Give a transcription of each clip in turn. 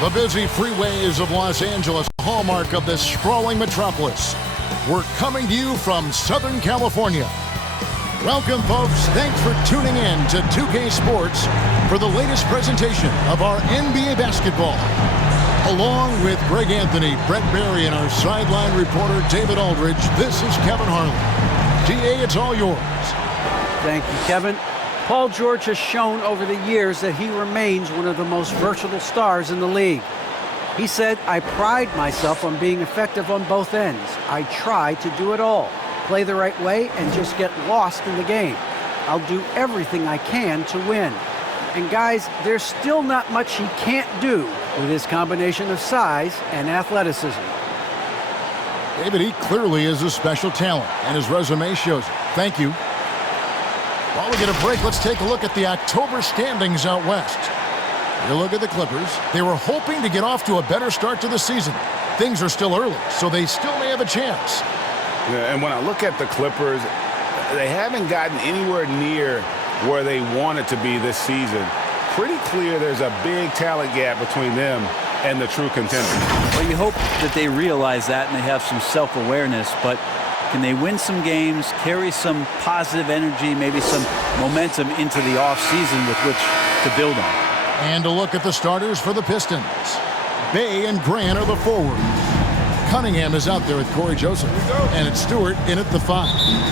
The busy freeways of Los Angeles, hallmark of this sprawling metropolis. We're coming to you from Southern California. Welcome, folks. Thanks for tuning in to 2K Sports for the latest presentation of our NBA basketball. Along with Greg Anthony, Brett Barry, and our sideline reporter, David Aldridge, this is Kevin Harlan. DA, it's all yours. Thank you, Kevin. Paul George has shown over the years that he remains one of the most versatile stars in the league. He said, "I pride myself on being effective on both ends. I try to do it all, play the right way, and just get lost in the game. I'll do everything I can to win." And guys, there's still not much he can't do with his combination of size and athleticism. David, he clearly is a special talent, and his resume shows it. Thank you. While we get a break, let's take a look at the October standings out west. You look at the Clippers. They were hoping to get off to a better start to the season. Things are still early, so they still may have a chance. Yeah, and when I look at the Clippers, they haven't gotten anywhere near where they wanted to be this season. Pretty clear there's a big talent gap between them and the true contenders. Well, you hope that they realize that and they have some self-awareness, but can they win some games, carry some positive energy, maybe some momentum into the offseason with which to build on? And a look at the starters for the Pistons. Bay and Grant are the forwards. Cunningham is out there with Corey Joseph. And it's Stewart in at the 5.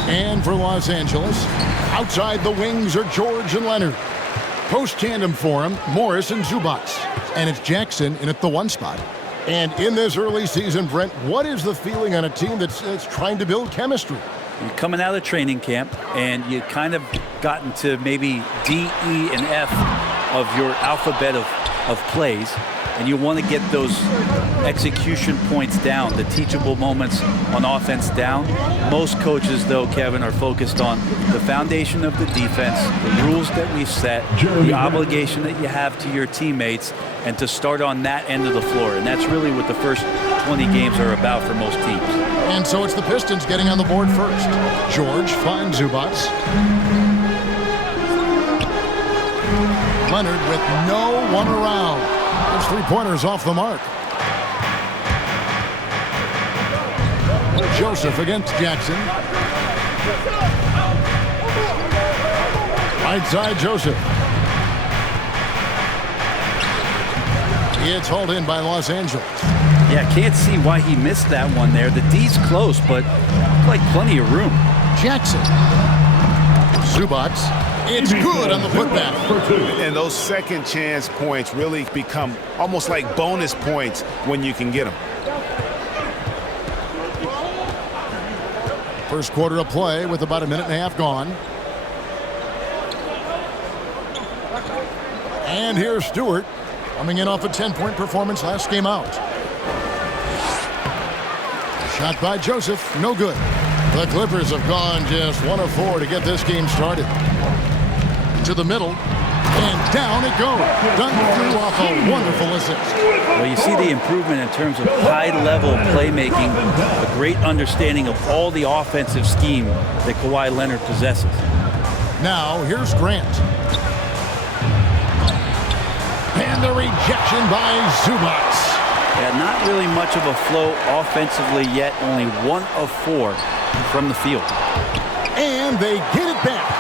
And for Los Angeles, outside the wings are George and Leonard. Post tandem for him, Morris and Zubac. And it's Jackson in at the 1 spot. And in this early season, Brent, what is the feeling on a team that's trying to build chemistry? You're coming out of training camp, and you kind of gotten to maybe D, E, and F of your alphabet of plays, and you want to get those execution points down, the teachable moments on offense down. Most coaches, though, Kevin, are focused on the foundation of the defense, the rules that we've set, the obligation that you have to your teammates, and to start on that end of the floor. And that's really what the first 20 games are about for most teams. And so it's the Pistons getting on the board first. George finds Zubac. Leonard with no one around. Those 3-pointers off the mark. Joseph against Jackson. Right side, Joseph. It's hauled in by Los Angeles. Yeah, can't see why he missed that one there. The D's close, but like plenty of room. Jackson. Zubac. It's good on the putback. And those second chance points really become almost like bonus points when you can get them. First quarter of play with about a minute and a half gone. And here's Stewart coming in off a 10-point performance last game out. Shot by Joseph, no good. The Clippers have gone just 1 of 4 to get this game started. To the middle, and down it goes. Done through off a wonderful assist. Well, you see the improvement in terms of high-level playmaking, a great understanding of all the offensive scheme that Kawhi Leonard possesses. Now, here's Grant. And the rejection by Zubac. Yeah, not really much of a flow offensively yet, only 1 of 4 from the field. And they get it back.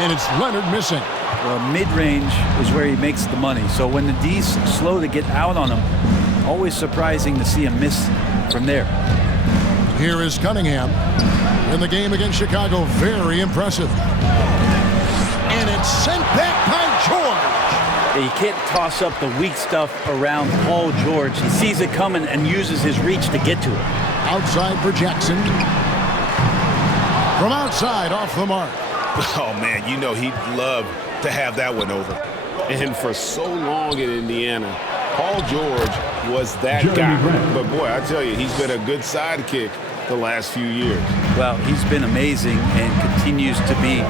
And it's Leonard missing. Well, mid-range is where he makes the money. So when the D's slow to get out on him, always surprising to see him miss from there. Here is Cunningham in the game against Chicago. Very impressive. And it's sent back by George. You can't toss up the weak stuff around Paul George. He sees it coming and uses his reach to get to it. Outside for Jackson. From outside, off the mark. Oh, man, you know he'd love to have that one over. And for so long in Indiana, Paul George was that guy. But, boy, I tell you, he's been a good sidekick the last few years. Well, he's been amazing and continues to be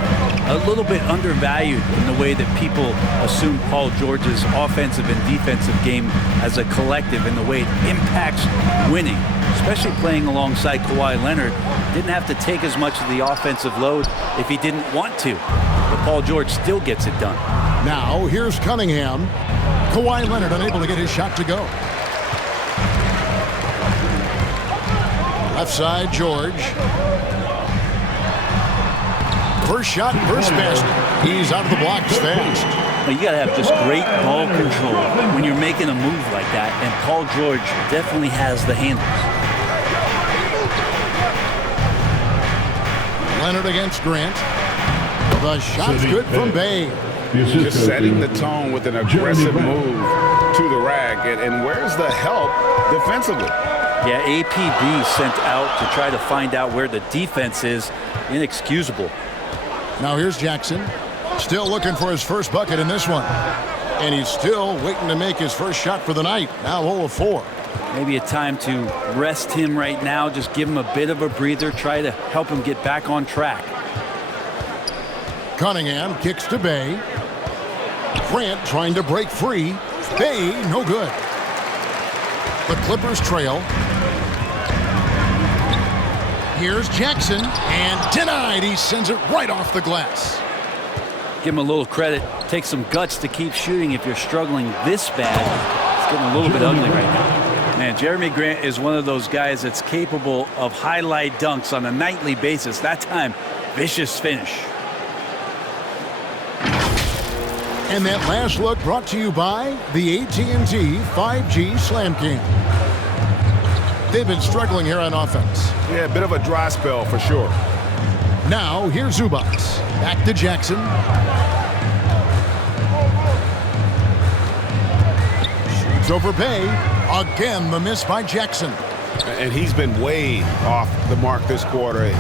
a little bit undervalued in the way that people assume Paul George's offensive and defensive game as a collective, and the way it impacts winning, especially playing alongside Kawhi Leonard. Didn't have to take as much of the offensive load if he didn't want to, but Paul George still gets it done. Now, here's Cunningham. Kawhi Leonard unable to get his shot to go. Left side, George. First shot, first basket. He's out of the blocks fast. Well, you got to have just great ball control when you're making a move like that, and Paul George definitely has the handles. Leonard against Grant. The shot's good from Bay. Just setting the tone with an aggressive move to the rack. And where's the help defensively? Yeah, APB sent out to try to find out where the defense is. Inexcusable. Now here's Jackson. Still looking for his first bucket in this one. And he's still waiting to make his first shot for the night. Now 0 of 4. Maybe a time to rest him right now. Just give him a bit of a breather. Try to help him get back on track. Cunningham kicks to Bay. Grant trying to break free. Bay, no good. The Clippers trail. Here's Jackson, and denied. He sends it right off the glass. Give him a little credit. Take some guts to keep shooting if you're struggling this bad. It's getting a little bit ugly right now. Man, Jeremy Grant is one of those guys that's capable of highlight dunks on a nightly basis. That time, vicious finish. And that last look brought to you by the AT&T 5G Slam Cam. They've been struggling here on offense. Yeah, a bit of a dry spell for sure. Now, here's Zubats. Back to Jackson. Shoots over Bay. Again, the miss by Jackson. And he's been way off the mark this quarter.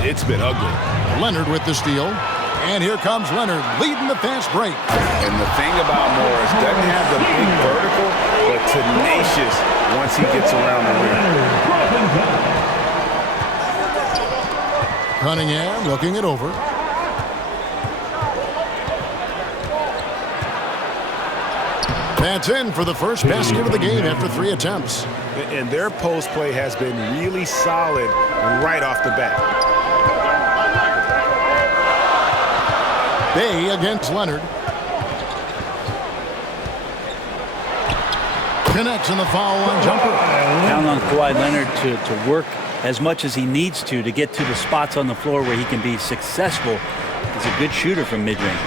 It's been ugly. Leonard with the steal. And here comes Leonard leading the fast break. And the thing about Morris, doesn't have the big vertical, but tenacious once he gets around the rim. Cunningham looking it over. That's in for the first basket of the game after 3 attempts. And their post play has been really solid right off the bat. Bay against Leonard. Connects in the foul line jumper. Count on Kawhi Leonard to work as much as he needs to get to the spots on the floor where he can be successful. He's a good shooter from mid-range.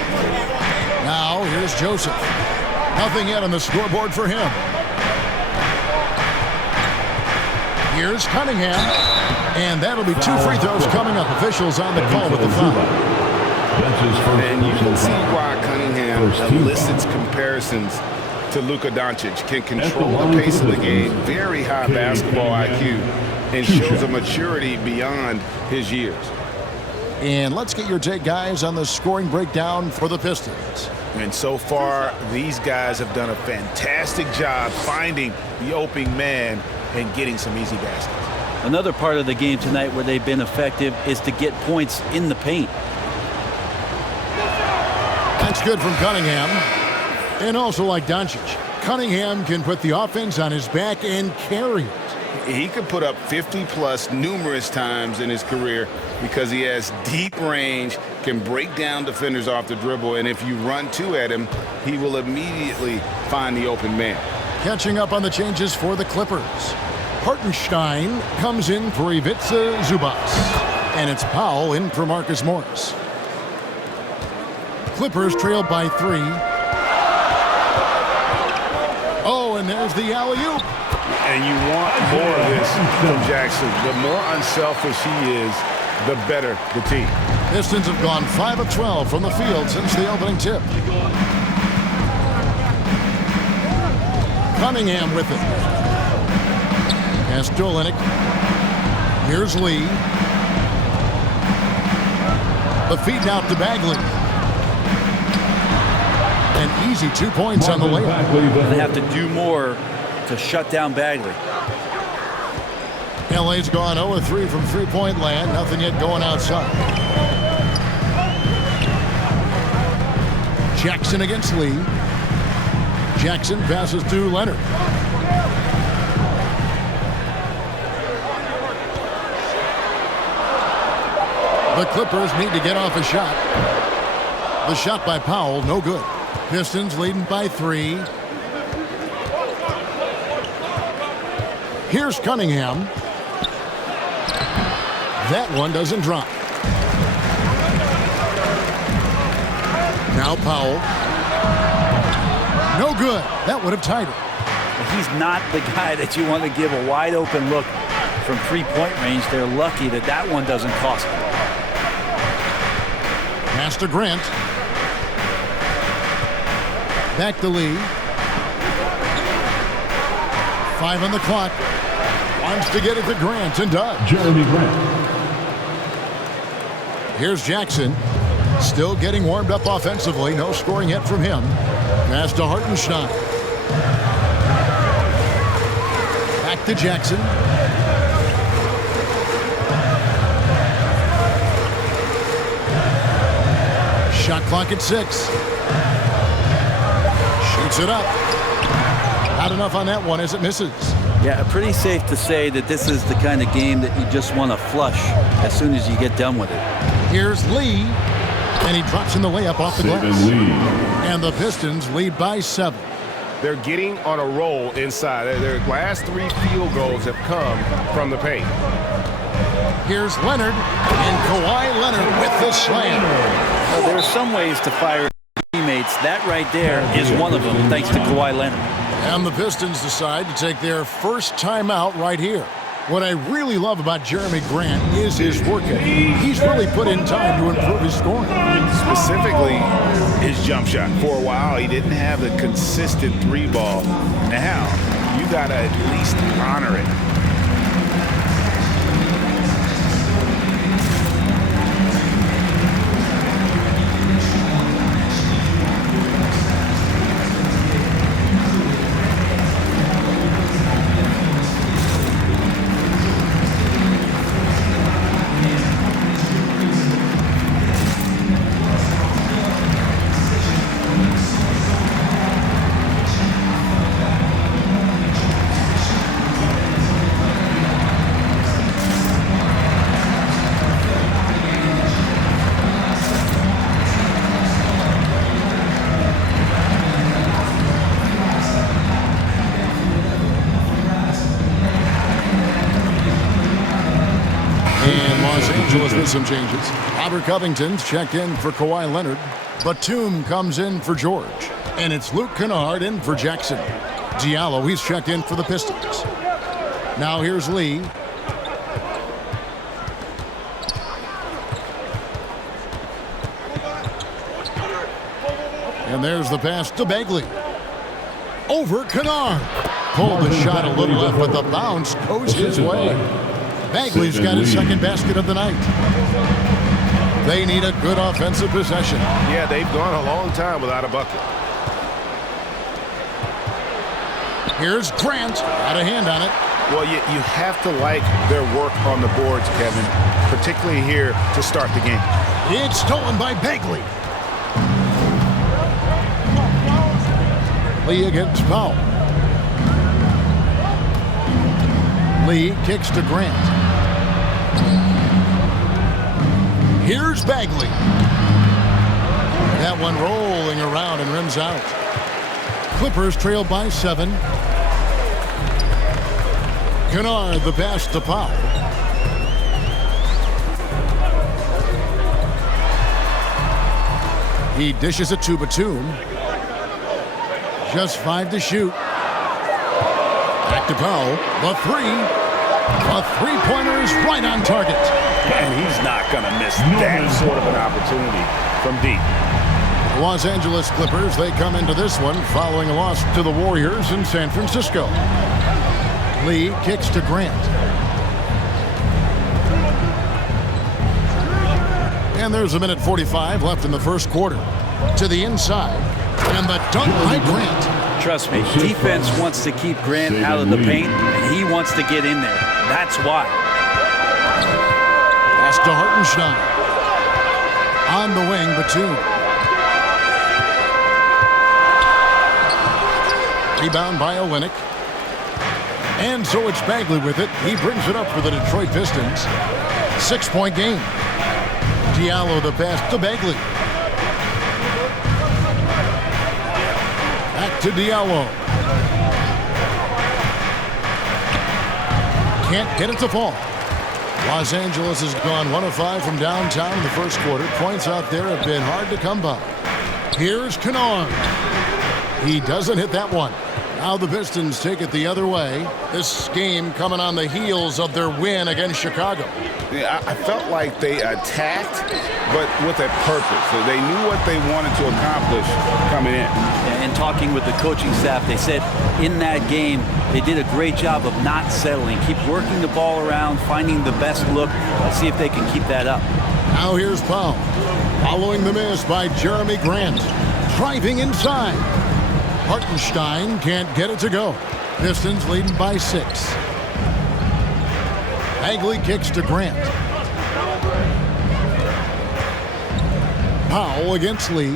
Now here's Joseph. Nothing yet on the scoreboard for him. Here's Cunningham. And that'll be 2 free throws coming up. Officials on the call with the foul. And you can see why Cunningham elicits comparisons to Luka Doncic. Can control the pace of the game, very high basketball IQ, and shows a maturity beyond his years. And let's get your take, guys, on the scoring breakdown for the Pistons. And so far, these guys have done a fantastic job finding the opening man and getting some easy baskets. Another part of the game tonight where they've been effective is to get points in the paint. That's good from Cunningham. And also like Doncic, Cunningham can put the offense on his back and carry it. He could put up 50-plus numerous times in his career because he has deep range, can break down defenders off the dribble, and if you run 2 at him, he will immediately find the open man. Catching up on the changes for the Clippers. Hartenstein comes in for Ivica Zubats. And it's Powell in for Marcus Morris. Clippers trailed by 3. Oh, and there's the alley-oop. And you want more of this from Jackson. The more unselfish he is, the better the team. Pistons have gone 5 of 12 from the field since the opening tip. Cunningham with it. Pass to Olynyk. Here's Lee. The feed out to Bagley. An easy 2 points on the layup. They have to do more to shut down Bagley. LA's gone 0-3 from three-point land. Nothing yet going outside. Jackson against Lee. Jackson passes to Leonard. The Clippers need to get off a shot. The shot by Powell, no good. Pistons leading by 3. Here's Cunningham. That one doesn't drop. Now Powell. No good. That would have tied it. He's not the guy that you want to give a wide open look from three-point range. They're lucky that that one doesn't cost them. Pass to Grant. Back to Lee. 5 on the clock. Wants to get it to Grant and does. Jeremy Grant. Here's Jackson. Still getting warmed up offensively. No scoring yet from him. Pass to Hartenstein. Back to Jackson. Shot clock at 6. Shoots it up. Not enough on that one as it misses. Yeah, pretty safe to say that this is the kind of game that you just want to flush as soon as you get done with it. Here's Lee, and he drops in the layup off the glass. And the Pistons lead by 7. They're getting on a roll inside. Their last 3 field goals have come from the paint. Here's Leonard, and Kawhi Leonard with the slam. Well, there are some ways to fire teammates. That right there is one of them, thanks to Kawhi Leonard. And the Pistons decide to take their first timeout right here. What I really love about Jeremy Grant is his work ethic. He's really put in time to improve his scoring. Specifically, his jump shot. For a while, he didn't have the consistent 3-ball. Now, you got to at least honor it. With some changes. Robert Covington's checked in for Kawhi Leonard. Batum comes in for George. And it's Luke Kennard in for Jackson. Diallo, he's checked in for the Pistons. Now here's Lee. And there's the pass to Bagley. Over Kennard. Pulled the shot a little left, but the bounce goes his way. Bagley's got his second basket of the night. They need a good offensive possession. Yeah, they've gone a long time without a bucket. Here's Grant. Got a hand on it. Well, you have to like their work on the boards, Kevin, particularly here to start the game. It's stolen by Bagley. Lee against Powell. Lee kicks to Grant. Here's Bagley. That one rolling around and rims out. Clippers trail by 7. Kennard the pass to Powell. He dishes it to Batum. Just 5 to shoot. Back to Powell. The 3. A three-pointer is right on target. And he's not going to miss that sort of an opportunity from deep. The Los Angeles Clippers, they come into this one following a loss to the Warriors in San Francisco. Lee kicks to Grant. And there's a minute 45 left in the first quarter. To the inside. And the dunk by Grant. Trust me, defense wants to keep Grant out of the paint, and he wants to get in there. That's why. Pass to Hartenstein. On the wing, Batum. Rebound by Olynyk. And so it's Bagley with it. He brings it up for the Detroit Pistons. 6-point game. Diallo the pass to Bagley. to Diallo. Can't get it to fall. Los Angeles has gone 1 of 5 from downtown in the first quarter. Points out there have been hard to come by. Here's Kennard. He doesn't hit that one. Now the Pistons take it the other way. This game coming on the heels of their win against Chicago. Yeah, I felt like they attacked, but with a purpose. So they knew what they wanted to accomplish coming in. And talking with the coaching staff, they said in that game they did a great job of not settling. Keep working the ball around, finding the best look. Let's see if they can keep that up. Now here's Powell. Following the miss by Jeremy Grant. Driving inside. Hartenstein can't get it to go. Pistons leading by 6. Bagley kicks to Grant. Powell against Lee.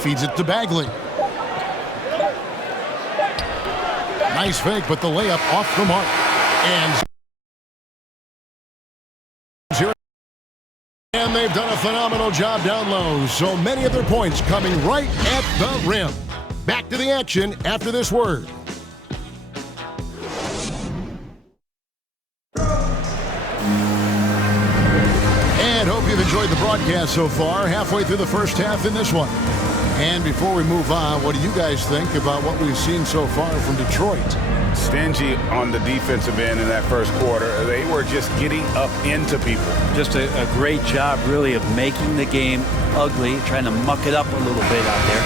Feeds it to Bagley. Nice fake, but the layup off the mark. And they've done a phenomenal job down low. So many of their points coming right at the rim. Back to the action after this word. And hope you've enjoyed the broadcast so far. Halfway through the first half in this one. And before we move on, what do you guys think about what we've seen so far from Detroit? Stingy on the defensive end in that first quarter. They were just getting up into people. Just a great job, really, of making the game ugly, trying to muck it up a little bit out there.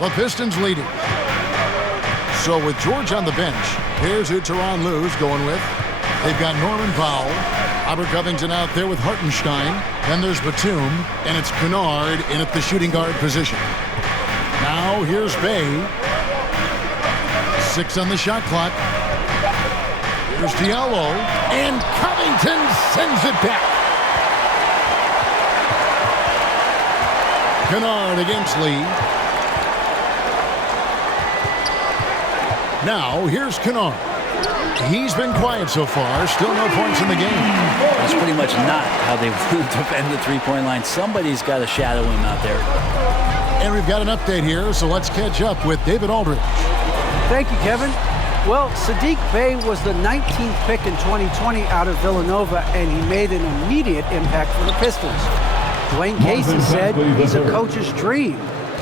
The Pistons leading. So with George on the bench, here's who Tyronn Lue's going with. They've got Norman Powell, Robert Covington out there with Hartenstein. Then there's Batum, and it's Kennard in at the shooting guard position. Now here's Bay. 6 on the shot clock. Here's Diallo, and Covington sends it back. Kennard against Lee. Now here's Kennard. He's been quiet so far. Still no points in the game. That's pretty much not how they defend the three-point line. Somebody's got to shadow him out there. And we've got an update here, so let's catch up with David Aldridge. Thank you, Kevin. Well, Saddiq Bey was the 19th pick in 2020 out of Villanova, and he made an immediate impact for the Pistons. Dwayne Casey said he's a coach's dream,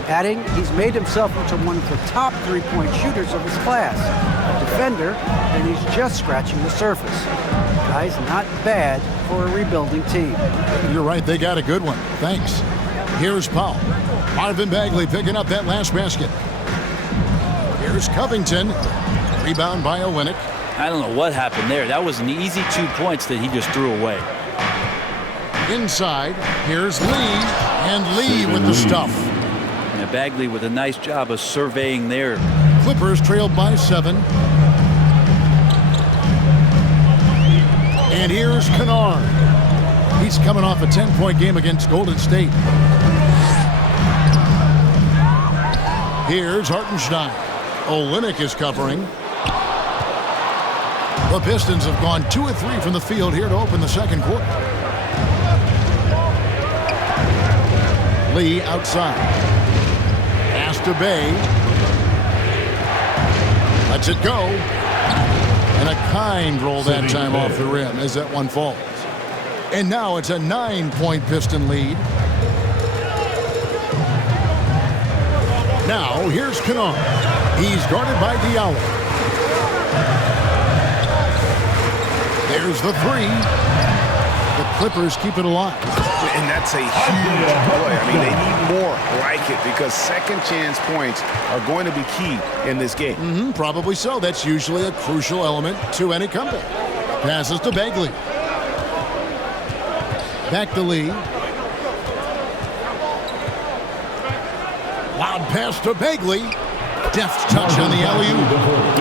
adding he's made himself into one of the top three-point shooters of his class, a defender, and he's just scratching the surface. Guy's not bad for a rebuilding team. You're right, they got a good one. Thanks. Here's Powell. Marvin Bagley picking up that last basket. Here's Covington. Rebound by Olynyk. I don't know what happened there. That was an easy 2 points that he just threw away. Inside, here's Lee. And Lee with the stuff. And Bagley with a nice job of surveying there. Clippers trailed by 7. And here's Kennard. He's coming off a 10-point game against Golden State. Here's Hartenstein. Olynyk is covering. The Pistons have gone 2 of 3 from the field here to open the second quarter. Lee outside. Pass to Bay. Lets it go. And a kind roll that time off the rim as that one falls. And now it's a 9-point Piston lead. Now here's Kennard. He's guarded by Diallo. There's the 3. The Clippers keep it alive. And that's a huge play. I mean, they need more like it because second chance points are going to be key in this game. Probably so. That's usually a crucial element to any comeback. Passes to Bagley. Back to Lee. Loud pass to Bagley. Deft touch on the alley-oop.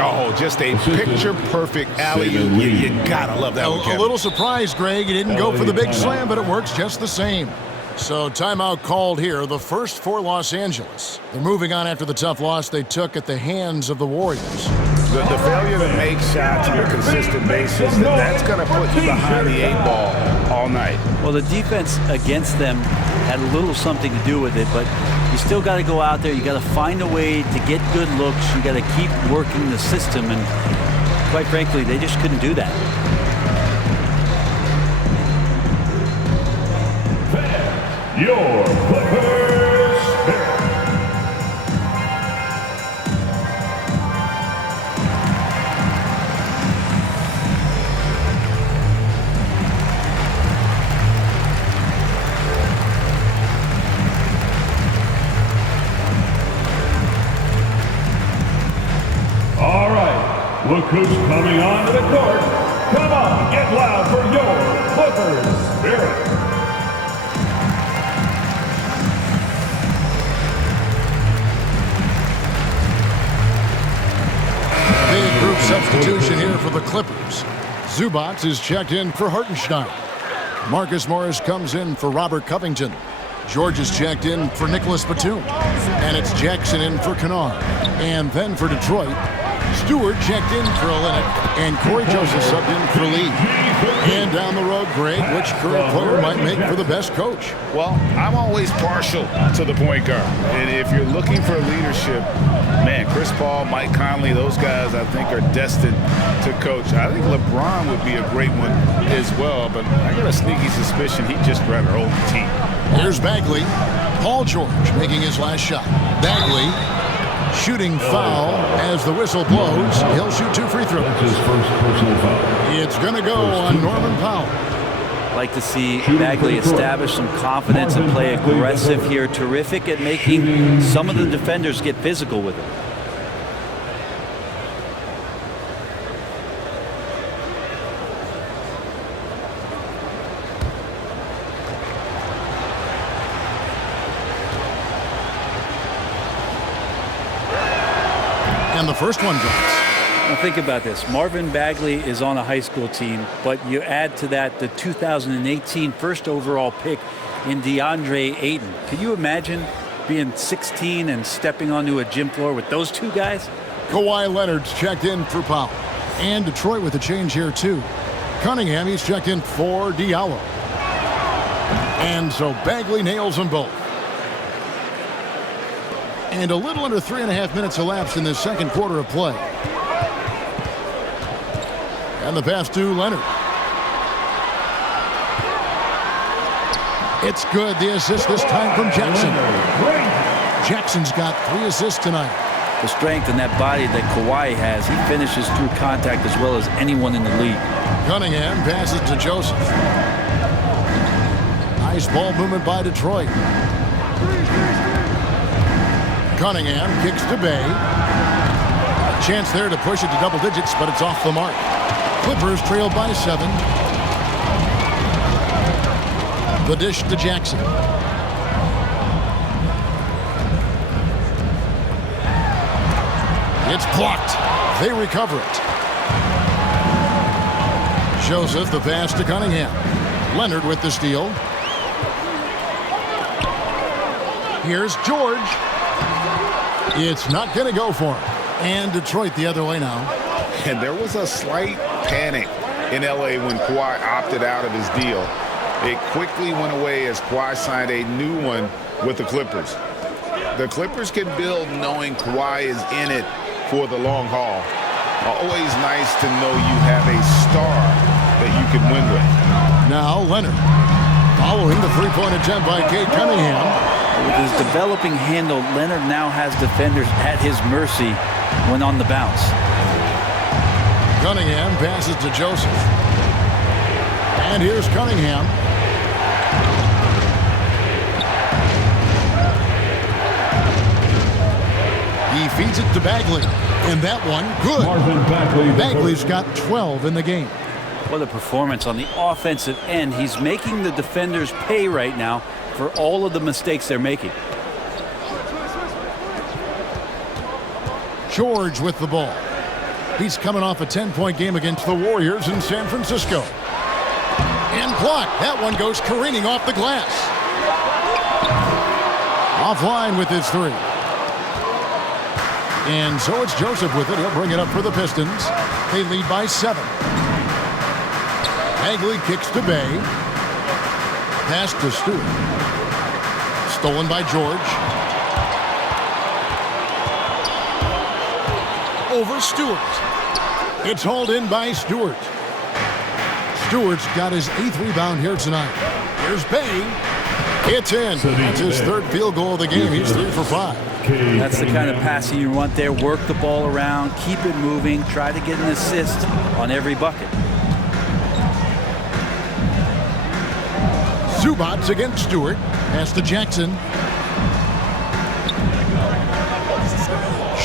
Oh, just a picture-perfect alley-oop. You gotta love that one, Kevin. A little surprised, Greg. He didn't go for the big slam, but it works just the same. So timeout called here, the first for Los Angeles. They're moving on after the tough loss they took at the hands of the Warriors. The failure to make shots on a consistent basis, that's going to put you behind the 8-ball all night. Well, the defense against them had a little something to do with it, but you still got to go out there. You got to find a way to get good looks. You got to keep working the system, and quite frankly, they just couldn't do that. Your Clippers Spirit. All right, look who's coming onto the court. Come on, get loud for your Clippers Spirit. Big group substitution here for the Clippers. Zubac is checked in for Hartenstein. Marcus Morris comes in for Robert Covington. George is checked in for Nicholas Batum. And it's Jackson in for Kennard. And then for Detroit, Stewart checked in for Olynyk, and Corey Joseph subbed in for Lee. And down the road, Greg, which current player might make for the best coach? Well, I'm always partial to the point guard. And if you're looking for leadership, man, Chris Paul, Mike Conley, those guys I think are destined to coach. I think LeBron would be a great one as well, but I got a sneaky suspicion he'd just rather hold the team. Here's Bagley. Paul George making his last shot. Bagley shooting foul as the whistle blows. He'll shoot 2 free throws. That's his first personal foul. It's going to go on Norman Powell. Like to see Bagley establish some confidence and play aggressive here. Terrific at making some of the defenders get physical with him. And the first one drops. Now think about this. Marvin Bagley is on a high school team, but you add to that the 2018 first overall pick in DeAndre Ayton. Can you imagine being 16 and stepping onto a gym floor with those two guys? Kawhi Leonard's checked in for Powell. And Detroit with a change here, too. Cunningham, he's checked in for Diallo. And so Bagley nails them both. And a little under 3.5 minutes elapsed in this second quarter of play. And the pass to Leonard. It's good. The assist this time from Jackson. Jackson's got 3 assists tonight. The strength in that body that Kawhi has, he finishes through contact as well as anyone in the league. Cunningham passes to Joseph. Nice ball movement by Detroit. Cunningham kicks to Bay. A chance there to push it to double digits, but it's off the mark. Clippers trailed by 7. The dish to Jackson. It's blocked. They recover it. Joseph the pass to Cunningham. Leonard with the steal. Here's George. It's not going to go for him. And Detroit the other way now. And there was a slight panic in L.A. when Kawhi opted out of his deal. It quickly went away as Kawhi signed a new one with the Clippers. The Clippers can build knowing Kawhi is in it for the long haul. Always nice to know you have a star that you can win with. Now Leonard. Following the three-point attempt by Cade Cunningham. With his developing handle, Leonard now has defenders at his mercy when on the bounce. Cunningham passes to Joseph. And here's Cunningham. He feeds it to Bagley. And that one, good. Marvin Bagley. Bagley's got 12 in the game. What a performance on the offensive end. He's making the defenders pay right now for all of the mistakes they're making. George with the ball. He's coming off a 10-point game against the Warriors in San Francisco. And blocked. That one goes careening off the glass. Offline with his 3. And so it's Joseph with it. He'll bring it up for the Pistons. They lead by 7. Hagley kicks to Bay. Pass to Stewart. Stolen by George. Over Stewart. It's hauled in by Stewart. Stewart's got his 8th rebound here tonight. Here's Bay. It's in. That's his 3rd field goal of the game. He's 3 for 5. That's the kind of passing you want there. Work the ball around, keep it moving, try to get an assist on every bucket. Zubats against Stewart. Pass to Jackson.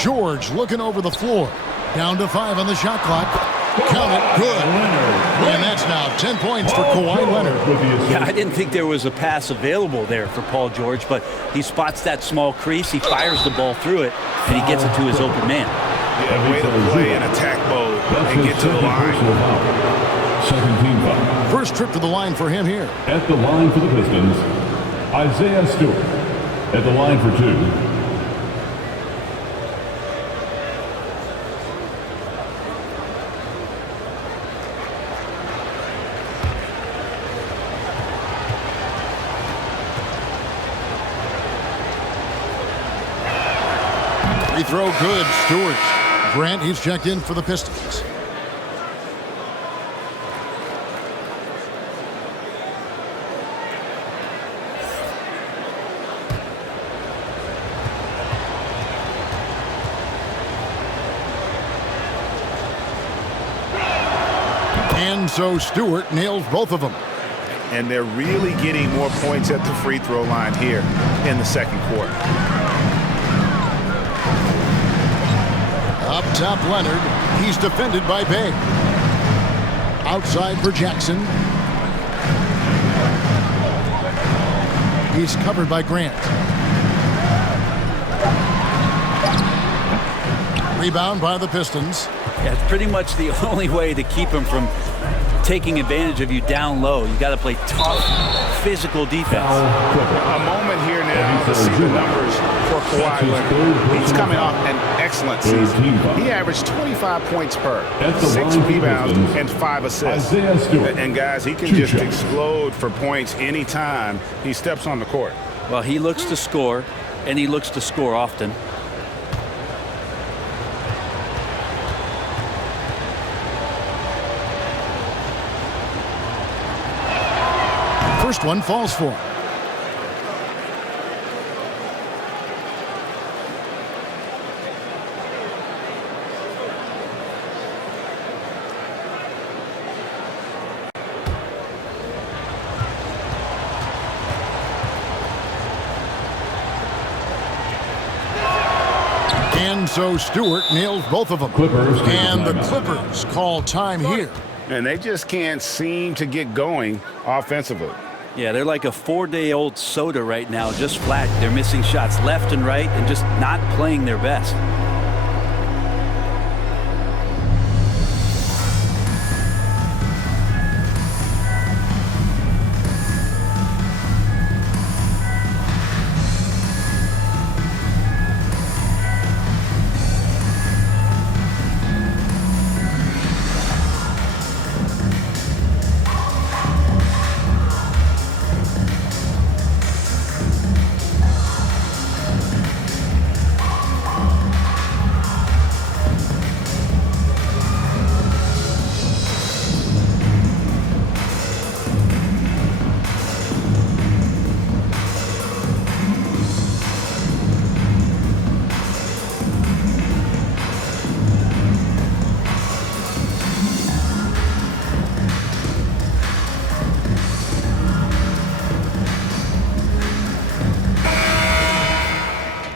George looking over the floor. Down to 5 on the shot clock. Count it. Good. And that's now 10 points for Kawhi Leonard. Yeah, I didn't think there was a pass available there for Paul George, but he spots that small crease, he fires the ball through it, and he gets it to his open man. Yeah, way to play in attack mode and get to the line. Second team foul. First trip to the line for him here. At the line for the Pistons, Isaiah Stewart. At the line for 2. Free throw good. Stewart. Grant, he's checked in for the Pistons. And so Stewart nails both of them. And they're really getting more points at the free throw line here in the second quarter. Up top, Leonard. He's defended by Bay. Outside for Jackson. He's covered by Grant. Rebound by the Pistons. Yeah, it's pretty much the only way to keep him from taking advantage of you down low. You got to play tough, physical defense. A moment here now to see the numbers for Kawhi Leonard. He's coming off an excellent season. He averaged 25 points per, 6 rebounds, and 5 assists. And guys, he can just explode for points anytime he steps on the court. Well, he looks to score, and he looks to score often. First one falls for him. And so Stewart nails both of them. And the Clippers call time here. And they just can't seem to get going offensively. Yeah, they're like a 4-day-old soda right now, just flat. They're missing shots left and right and just not playing their best.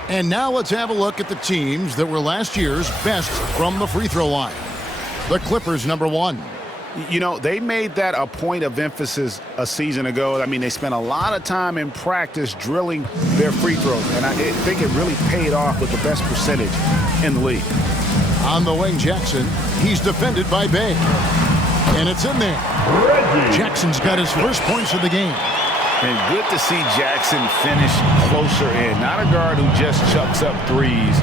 And now let's have a look at the teams that were last year's best from the free throw line. The Clippers, number 1. You know, they made that a point of emphasis a season ago. I mean, they spent a lot of time in practice drilling their free throws, and I think it really paid off with the best percentage in the league. On the wing, Jackson. He's defended by Bay. And it's in there. Jackson's got his first points of the game. And good to see Jackson finish closer in. Not a guard who just chucks up threes.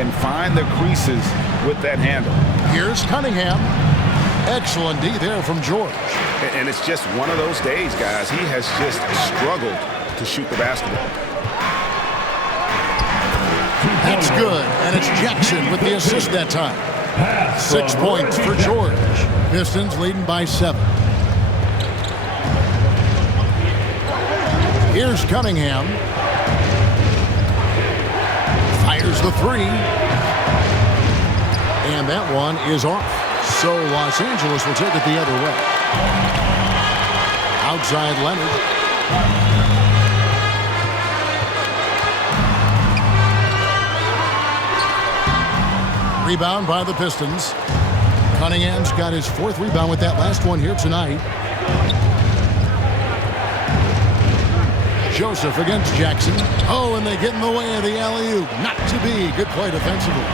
can find the creases with that handle. Here's Cunningham. Excellent D there from George. And it's just one of those days, guys. He has just struggled to shoot the basketball. That's good, and it's Jackson with the assist that time. 6 points for George. Pistons leading by 7. Here's Cunningham. Fires the 3. And that one is off. So Los Angeles will take it the other way. Outside Leonard. Rebound by the Pistons. Cunningham's got his 4th rebound with that last one here tonight. Joseph against Jackson. Oh, and they get in the way of the alley-oop. Not to be. Good play defensively.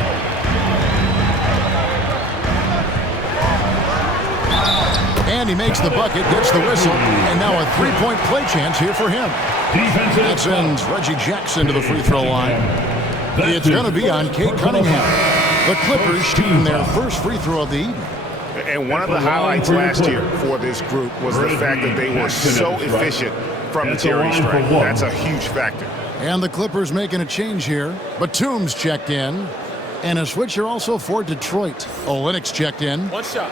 And he makes the bucket, gets the whistle, and now a 3-point play chance here for him. That sends Reggie Jackson to the free throw line. It's going to be on Kate Cunningham. The Clippers shooting their first free throw of the evening. And one of the highlights last year for this group was the fact that they were so efficient from the Terry strike. That's a huge factor. And the Clippers making a change here. Batum's checked in. And a switcher also for Detroit. Olynyk's checked in. One shot.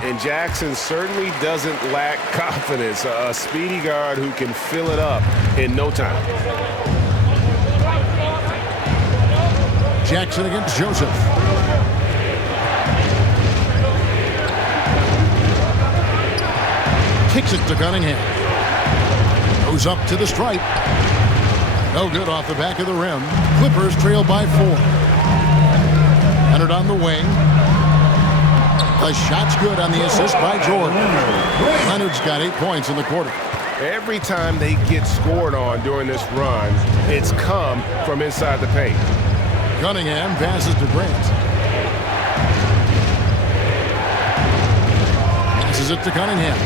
And Jackson certainly doesn't lack confidence. A speedy guard who can fill it up in no time. Jackson against Joseph. Kicks it to Cunningham. Goes up to the stripe. No good off the back of the rim. Clippers trail by 4. Leonard on the wing. The shot's good on the assist by George. Leonard's got 8 points in the quarter. Every time they get scored on during this run, it's come from inside the paint. Cunningham passes to Bryant. Passes it to Cunningham.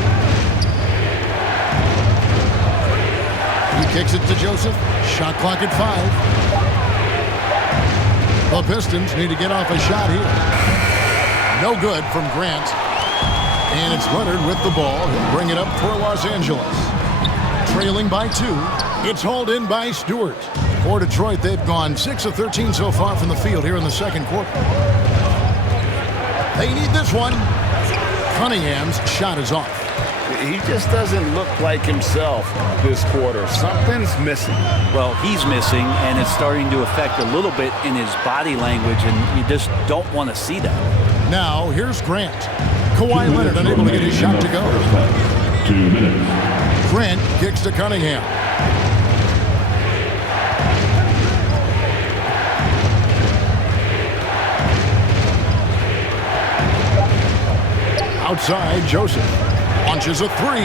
He kicks it to Joseph. Shot clock at 5. The Pistons need to get off a shot here. No good from Grant. And it's Leonard with the ball. He'll bring it up for Los Angeles. Trailing by 2. It's hauled in by Stewart. For Detroit, they've gone 6 of 13 so far from the field here in the second quarter. They need this one. Cunningham's shot is off. He just doesn't look like himself this quarter. Something's missing. Well, he's missing, and it's starting to affect a little bit in his body language, and you just don't want to see that. Now, here's Grant. Kawhi Leonard unable to get his shot to go. 2 minutes. Grant kicks to Cunningham. Outside, Joseph. Launches a 3.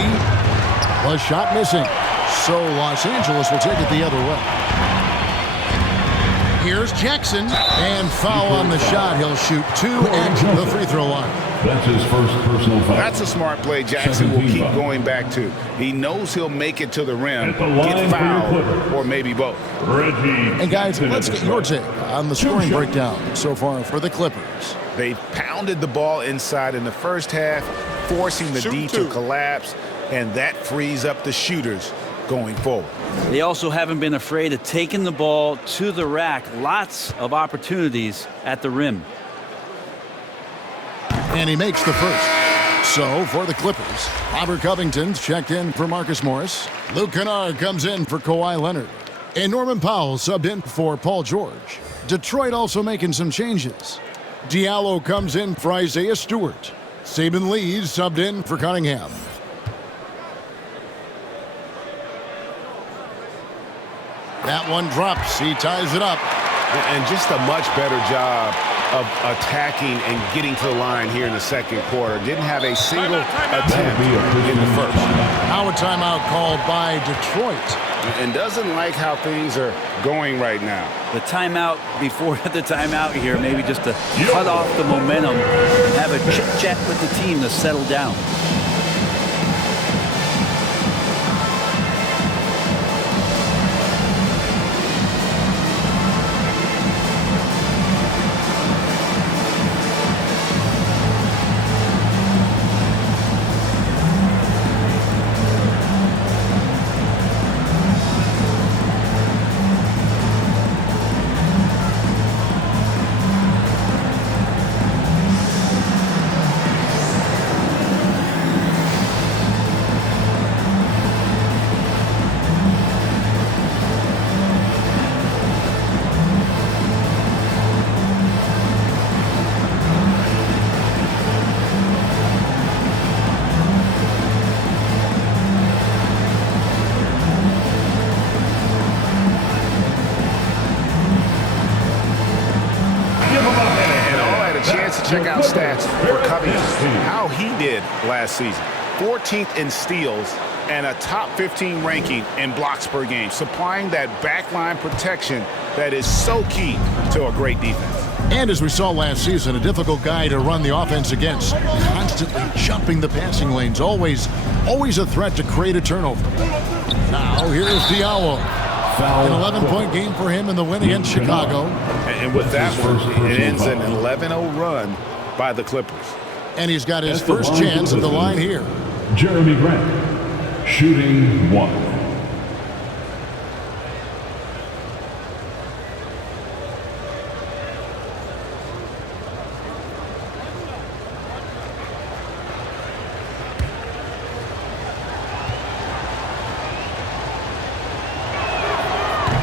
The shot missing. So Los Angeles will take it the other way. Here's Jackson. And foul on the shot. He'll shoot 2 at the free throw line. That's his first personal foul. That's a smart play Jackson will keep going back to. He knows he'll make it to the rim, get fouled, or maybe both. And guys, let's get your take on the scoring breakdown so far for the Clippers. They've pounded the ball inside in the first half, forcing the D to collapse, and that frees up the shooters going forward. They also haven't been afraid of taking the ball to the rack. Lots of opportunities at the rim. And he makes the first. So for the Clippers, Robert Covington's checked in for Marcus Morris. Luke Kennard comes in for Kawhi Leonard. And Norman Powell subbed in for Paul George. Detroit also making some changes. Diallo comes in for Isaiah Stewart. Saban Lee's subbed in for Cunningham. That one drops. He ties it up. And just a much better job of attacking and getting to the line here in the second quarter. Didn't have a single attempt in the first. Now a timeout called by Detroit. And doesn't like how things are going right now. The timeout before the timeout here, maybe just to cut off the momentum and have a chit-chat with the team to settle down. Check out stats for Covington, how he did last season. 14th in steals and a top 15 ranking in blocks per game, supplying that backline protection that is so key to a great defense. And as we saw last season, a difficult guy to run the offense against. Constantly jumping the passing lanes, always a threat to create a turnover. Now here's Diallo. An 11-point game for him in the win against Chicago. And with that one, it ends an 11-0 run by the Clippers. And he's got his first chance at the line here. Jeremy Grant, shooting 1.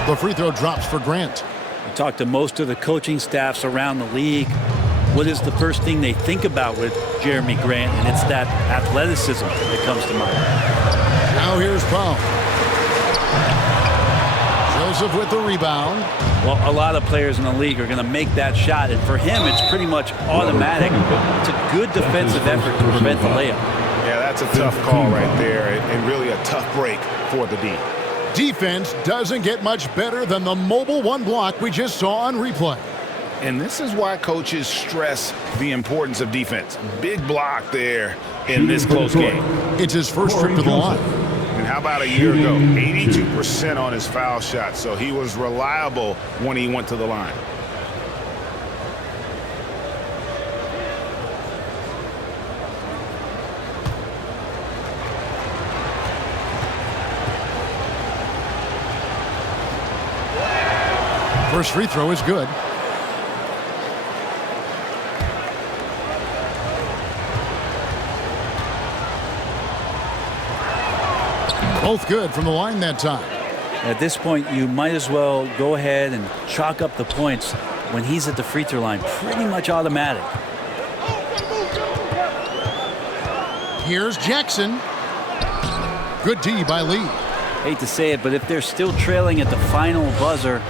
The free throw drops for Grant. I talked to most of the coaching staffs around the league. What is the first thing they think about with Jeremy Grant? And it's that athleticism that comes to mind. Now here's Paul. Joseph with the rebound. Well, a lot of players in the league are going to make that shot, and for him, it's pretty much automatic. It's a good defensive effort to prevent the layup. Yeah, that's a tough call right there, and really a tough break for the D. Defense doesn't get much better than the mobile one block we just saw on replay. And this is why coaches stress the importance of defense. Big block there in this close game. It's his first trip to the line. And how about a year ago? 82% on his foul shot, so he was reliable when he went to the line. First free throw is good. Both good from the line that time. At this point, you might as well go ahead and chalk up the points when he's at the free throw line. Pretty much automatic. Here's Jackson. Good D by Lee. Hate to say it, but if they're still trailing at the final buzzer,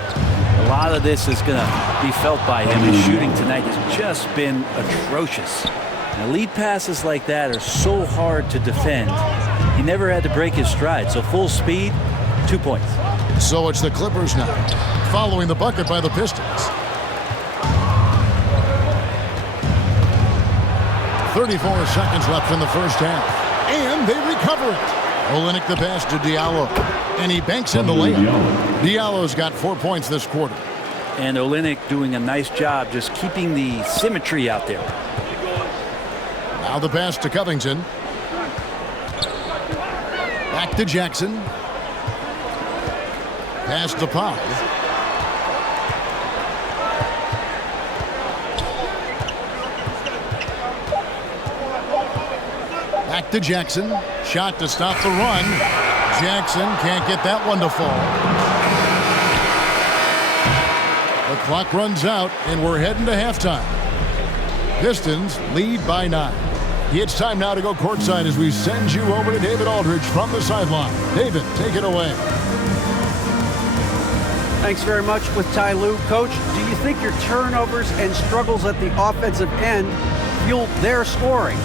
a lot of this is going to be felt by him. His shooting tonight has just been atrocious. Now, lead passes like that are so hard to defend. He never had to break his stride, so full speed, 2 points. So it's the Clippers now, following the bucket by the Pistons. 34 seconds left in the first half, and they recover it. Olynyk the pass to Diallo, and he banks in the layup. Diallo's got 4 points this quarter. And Olynyk doing a nice job just keeping the symmetry out there. Now the pass to Covington. Back to Jackson. Pass to Powell. Back to Jackson. Shot to stop the run. Jackson can't get that one to fall. The clock runs out, and we're heading to halftime. Pistons lead by 9. It's time now to go courtside as we send you over to David Aldridge from the sideline. David, take it away. Thanks very much with Ty Lue. Coach, do you think your turnovers and struggles at the offensive end fuel their scoring?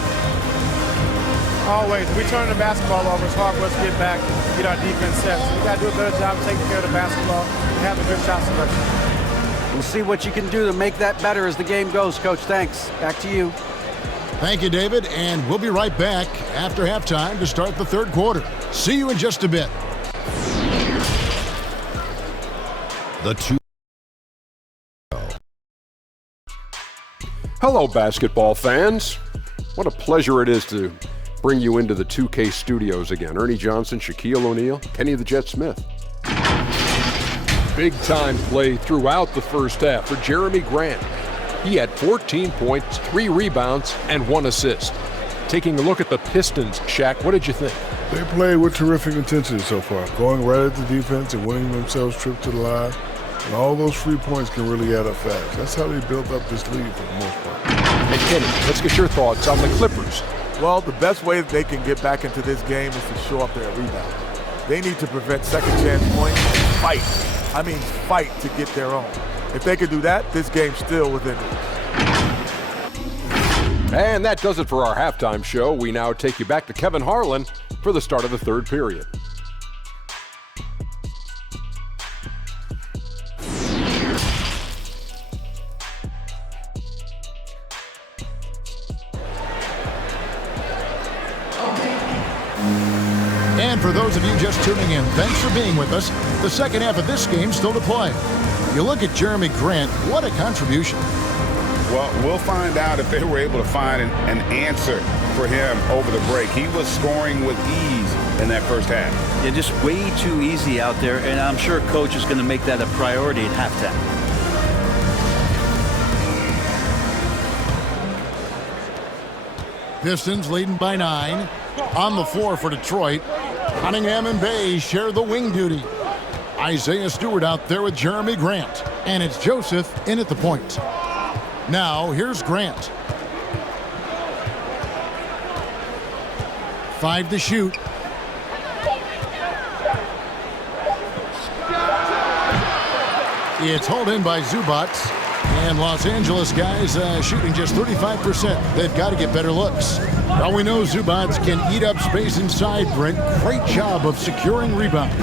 Always. We turn the basketball over. It's hard for us to get back, get our defense set. So we got to do a better job of taking care of the basketball and having good shot selection. We'll see what you can do to make that better as the game goes, Coach. Thanks. Back to you. Thank you, David, and we'll be right back after halftime to start the third quarter. See you in just a bit. Hello, basketball fans. What a pleasure it is to bring you into the 2K studios again. Ernie Johnson, Shaquille O'Neal, Kenny the Jet Smith. Big time play throughout the first half for Jeremy Grant. He had 14 points, 3 rebounds, and 1 assist. Taking a look at the Pistons, Shaq, what did you think? They played with terrific intensity so far, going right at the defense and winning themselves trips to the line. And all those free points can really add up fast. That's how they built up this lead for the most part. Hey, Kenny, let's get your thoughts on the Clippers. Well, the best way that they can get back into this game is to show up their rebound. They need to prevent second chance points and fight. I mean, fight to get their own. If they can do that, this game's still within reach. And that does it for our halftime show. We now take you back to Kevin Harlan for the start of the third period. And for those of you just tuning in, thanks for being with us. The second half of this game still to play. You look at Jeremy Grant, what a contribution. Well, we'll find out if they were able to find an answer for him over the break. He was scoring with ease in that first half. Yeah, just way too easy out there, and I'm sure Coach is going to make that a priority at halftime. Pistons leading by 9. On the floor for Detroit, Cunningham and Bay share the wing duty. Isaiah Stewart out there with Jeremy Grant. And it's Joseph in at the point. Now, here's Grant. 5 to shoot. It's hauled in by Zubats. And Los Angeles guys shooting just 35%. They've got to get better looks. Well, we know Zubats can eat up space inside, Brent. Great job of securing rebounds.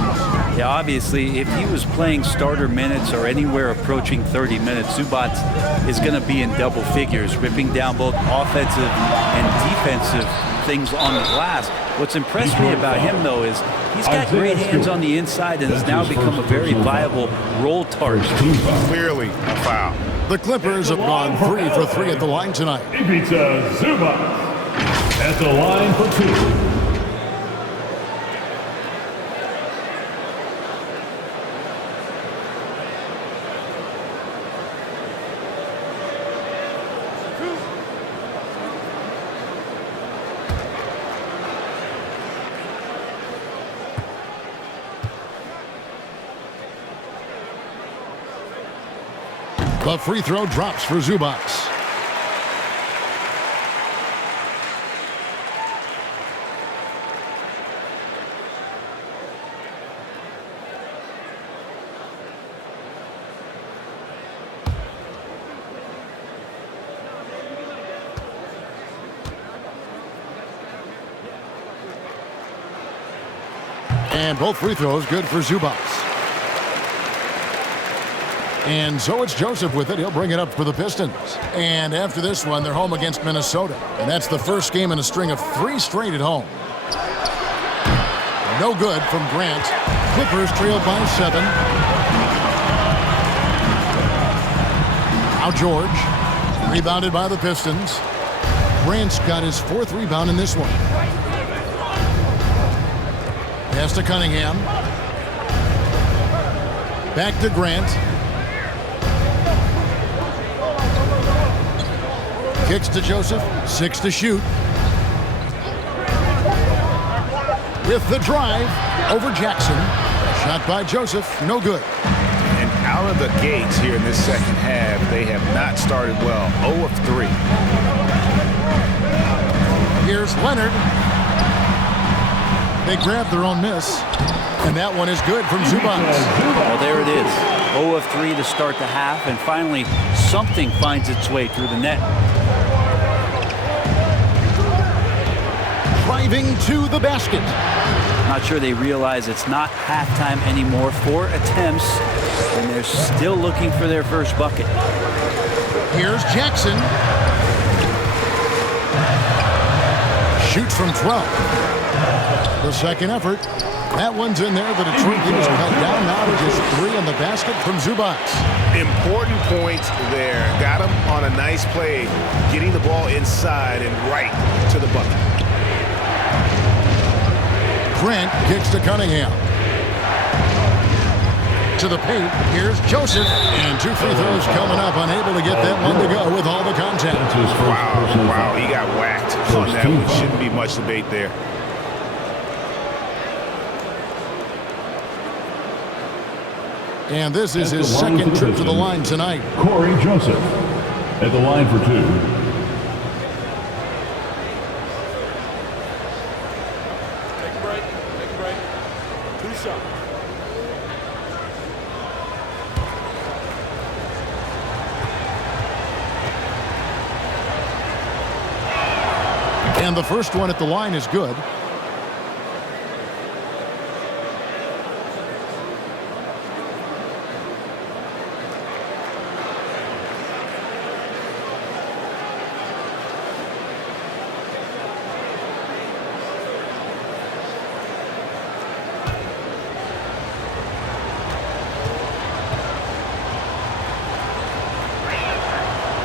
Yeah, obviously, if he was playing starter minutes or anywhere approaching 30 minutes, Zubats is going to be in double figures, ripping down both offensive and defensive things on the glass. What's impressed me about him, though, is he's got great hands on the inside and has now become a very viable roll target. Clearly a foul. The Clippers have gone 3 for 3 at the line tonight. Ivica Zubac at the line for 2. The free throw drops for Zubats. And both free throws good for Zubats. And so it's Joseph with it. He'll bring it up for the Pistons. And after this one, they're home against Minnesota. And that's the first game in a string of 3 straight at home. No good from Grant. Clippers trail by 7. Now George. Rebounded by the Pistons. Grant's got his 4th rebound in this one. Pass to Cunningham. Back to Grant. Kicks to Joseph. 6 to shoot. With the drive over Jackson. Shot by Joseph. No good. And out of the gates here in this second half, they have not started well. 0 of 3. Here's Leonard. They grab their own miss. And that one is good from Zubats. Well, there it is. 0 of 3 to start the half, and finally something finds its way through the net. Driving to the basket. Not sure they realize it's not halftime anymore. 4 attempts, and they're still looking for their first bucket. Here's Jackson. Shoots from 12. The second effort. That one's in there. The Detroit Eagles cut down now to just 3 on the basket from Zubac. Important point there. Got him on a nice play, getting the ball inside and right to the bucket. Grant kicks to Cunningham. To the paint. Here's Joseph. And 2 free throws coming up. Unable to get that one to go with all the contact. Wow, he got whacked on that one. Shouldn't be much debate there. And this is his second trip to the line tonight. Corey Joseph at the line for 2. Take a break. 2 shots. And the first one at the line is good.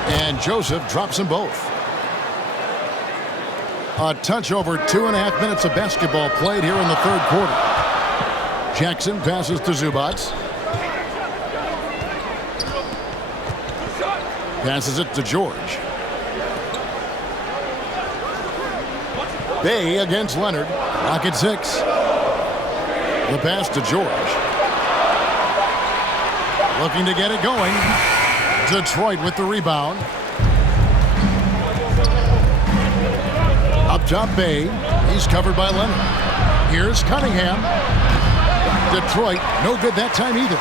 And Joseph drops them both. A touch over 2.5 minutes of basketball played here in the third quarter. Jackson passes to Zubac. Passes it to George. Bay against Leonard. Rocket 6. The pass to George. Looking to get it going. Detroit with the rebound. Up top, Bay. He's covered by Leonard. Here's Cunningham. Detroit, no good that time either.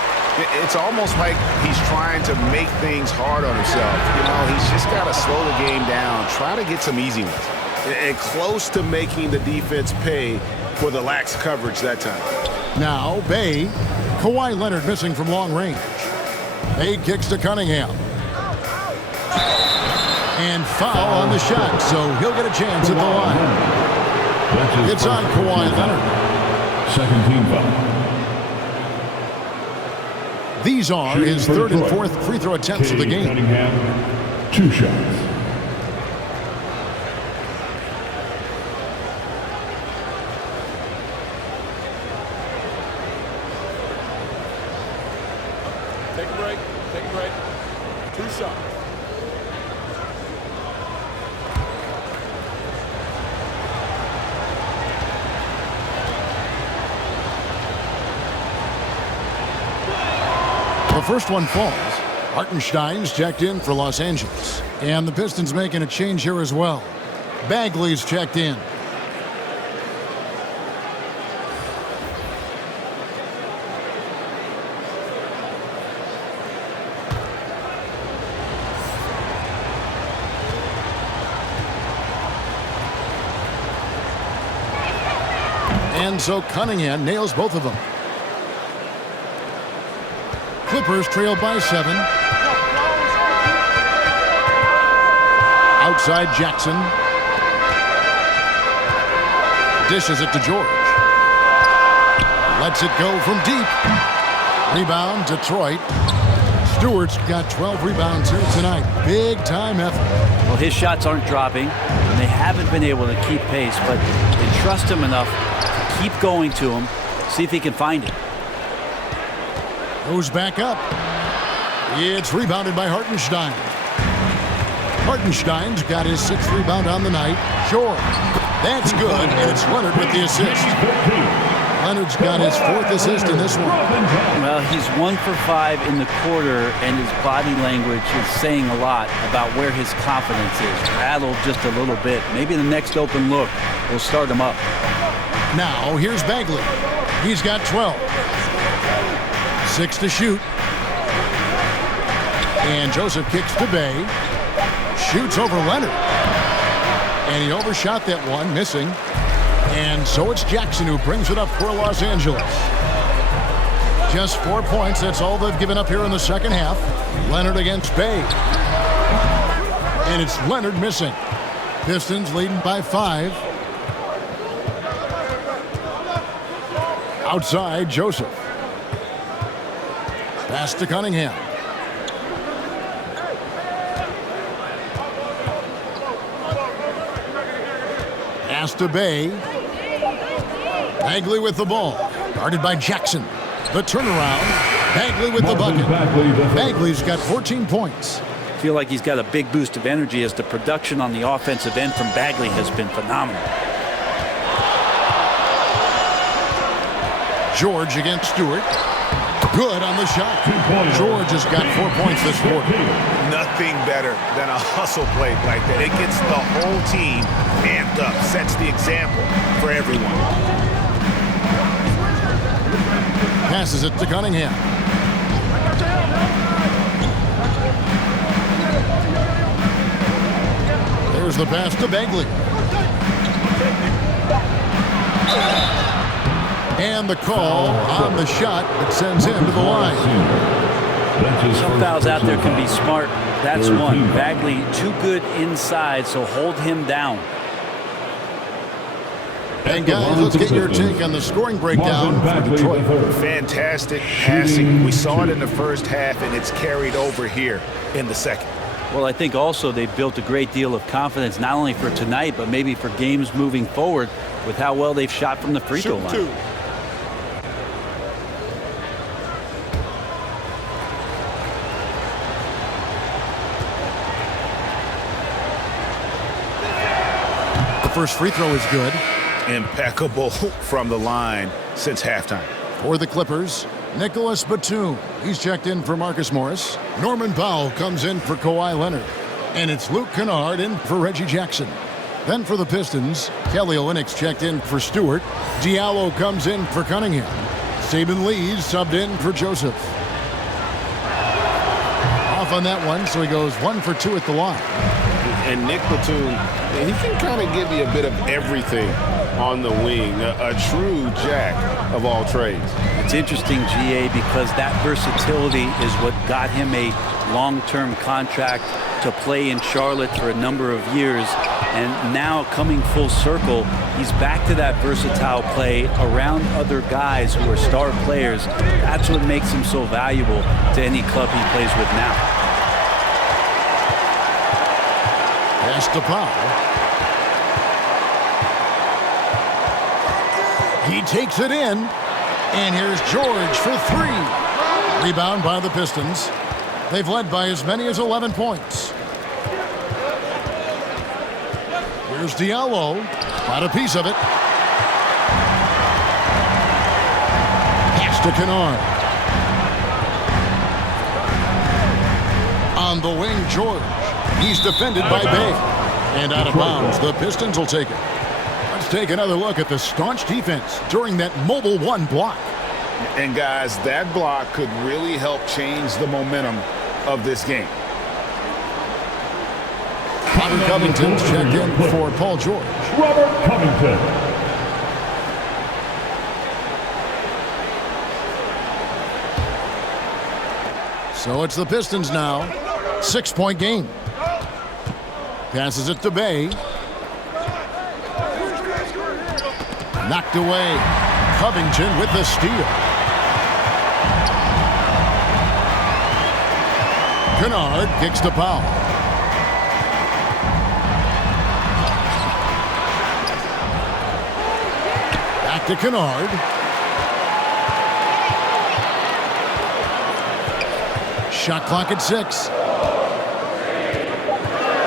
It's almost like he's trying to make things hard on himself. You know, he's just got to slow the game down, try to get some easiness. And close to making the defense pay for the lax coverage that time. Now, Bay. Kawhi Leonard missing from long range. Bay kicks to Cunningham. And foul on the shot, so he'll get a chance at the line. It's on Kawhi Leonard. Second team foul. These are his third and fourth free throw attempts of the game. Cunningham, 2 shots. Take a break. 2 shots. The first one falls. Hartenstein's checked in for Los Angeles. And the Pistons making a change here as well. Bagley's checked in. And so Cunningham nails both of them. Clippers trail by 7. Outside Jackson. Dishes it to George. Lets it go from deep. Rebound, Detroit. Stewart's got 12 rebounds here tonight. Big time effort. Well, his shots aren't dropping, and they haven't been able to keep pace, but they trust him enough to keep going to him, see if he can find it. Goes back up. It's rebounded by Hartenstein. Hartenstein's got his 6th rebound on the night. Short. That's good, and it's Leonard with the assist. Leonard's got his 4th assist in this one. Well, he's 1 for 5 in the quarter, and his body language is saying a lot about where his confidence is. Rattled just a little bit. Maybe the next open look will start him up. Now, here's Bagley. He's got 12. 6 to shoot. And Joseph kicks to Bay. Shoots over Leonard. And he overshot that one, missing. And so it's Jackson who brings it up for Los Angeles. Just 4 points. That's all they've given up here in the second half. Leonard against Bay. And it's Leonard missing. Pistons leading by 5. Outside, Joseph. Pass to Cunningham. Pass to Bay. Bagley with the ball. Guarded by Jackson. The turnaround. Bagley with the bucket. Bagley's got 14 points. I feel like he's got a big boost of energy as the production on the offensive end from Bagley has been phenomenal. George against Stewart. Good on the shot. George has got 4 points this quarter. Nothing better than a hustle play like that. It gets the whole team amped up, sets the example for everyone. Passes it to Cunningham. There's the pass to Bagley. And the call on the shot that sends him to the line. Some fouls out there can be smart. That's one. Bagley too good inside, so hold him down. And guys, let's get your take on the scoring breakdown for Detroit. Fantastic passing. We saw it in the first half, and it's carried over here in the second. Well, I think also they built a great deal of confidence, not only for tonight, but maybe for games moving forward with how well they've shot from the free throw line. The first free throw is good. Impeccable from the line since halftime. For the Clippers, Nicholas Batum. He's checked in for Marcus Morris. Norman Powell comes in for Kawhi Leonard. And it's Luke Kennard in for Reggie Jackson. Then for the Pistons, Kelly Olynyk's checked in for Stewart. Diallo comes in for Cunningham. Saban Lee's subbed in for Joseph. Off on that one, so he goes 1 for 2 at the line. And Nick Batum, he can kind of give you a bit of everything on the wing, a true jack of all trades. It's interesting, GA, because that versatility is what got him a long-term contract to play in Charlotte for a number of years. And now coming full circle, he's back to that versatile play around other guys who are star players. That's what makes him so valuable to any club he plays with now. Pass to Powell. He takes it in. And here's George for 3. Rebound by the Pistons. They've led by as many as 11 points. Here's Diallo. Got a piece of it. Pass to Kennard. On the wing, George. He's defended by Bay. And out of bounds, the Pistons will take it. Let's take another look at the staunch defense during that mobile 1 block. And guys, that block could really help change the momentum of this game. Robert Covington's checked in for Paul George. Robert Covington. So it's the Pistons now. 6-point game. Passes it to Bay. Knocked away. Covington with the steal. Kennard kicks to Powell. Back to Kennard. Shot clock at 6.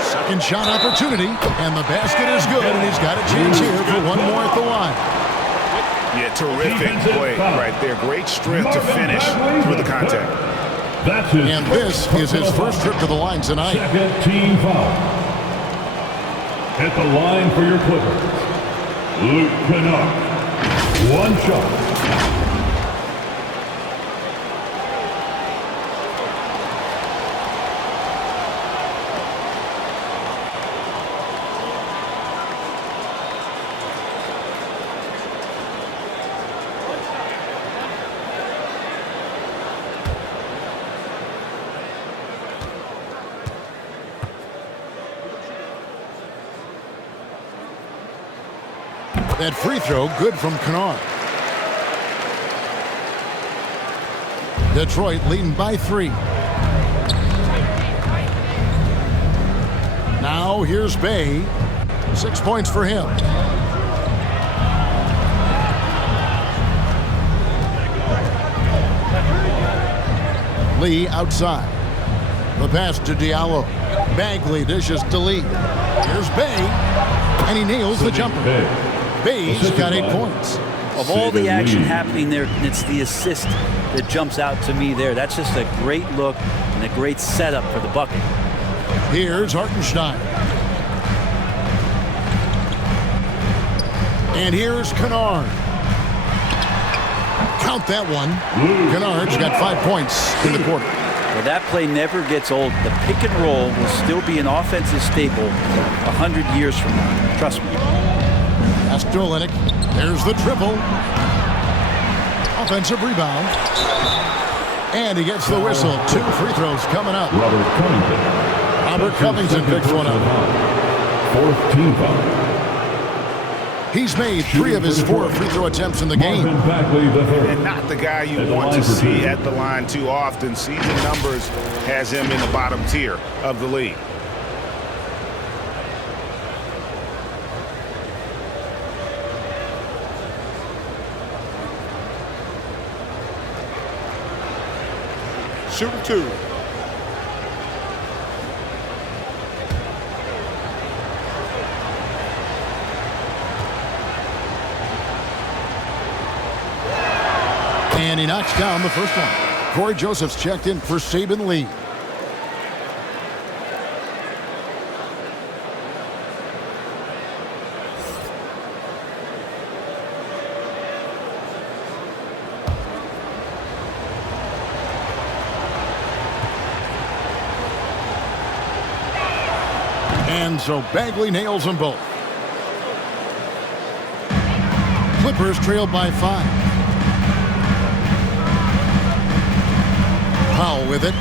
Second shot opportunity, and the basket is good, and he's got a chance here for 1 more at the line. Yeah, terrific play right there. Great strength to finish through the contact. And this is his first trip to the line tonight. Second team foul. At the line for your Clippers, Luke Kennard. 1 shot. That free throw good from Kennard. Detroit leading by 3. Now here's Bay. 6 points for him. Lee outside. The pass to Diallo. Bagley dishes to Lee. Here's Bay. And he nails the jumper. Bay's got 8 points. Of all the action happening there, it's the assist that jumps out to me there. That's just a great look and a great setup for the bucket. Here's Hartenstein. And here's Kennard. Count that one. Kennard's got 5 points in the quarter. Well, that play never gets old. The pick and roll will still be an offensive staple 100 years from now. Trust me. That's Olenek. There's the triple. Offensive rebound. And he gets the whistle. 2 free throws coming up. Robert Covington picks one up. 4th team foul. He's made 3 of his 4 free throw attempts in the game. And not the guy you want to see at the line too often. Season numbers has him in the bottom tier of the league. Shooting 2. And he knocks down the first one. Corey Joseph's checked in for Saban Lee. And so Bagley nails them both. Clippers trailed by 5. Powell with it.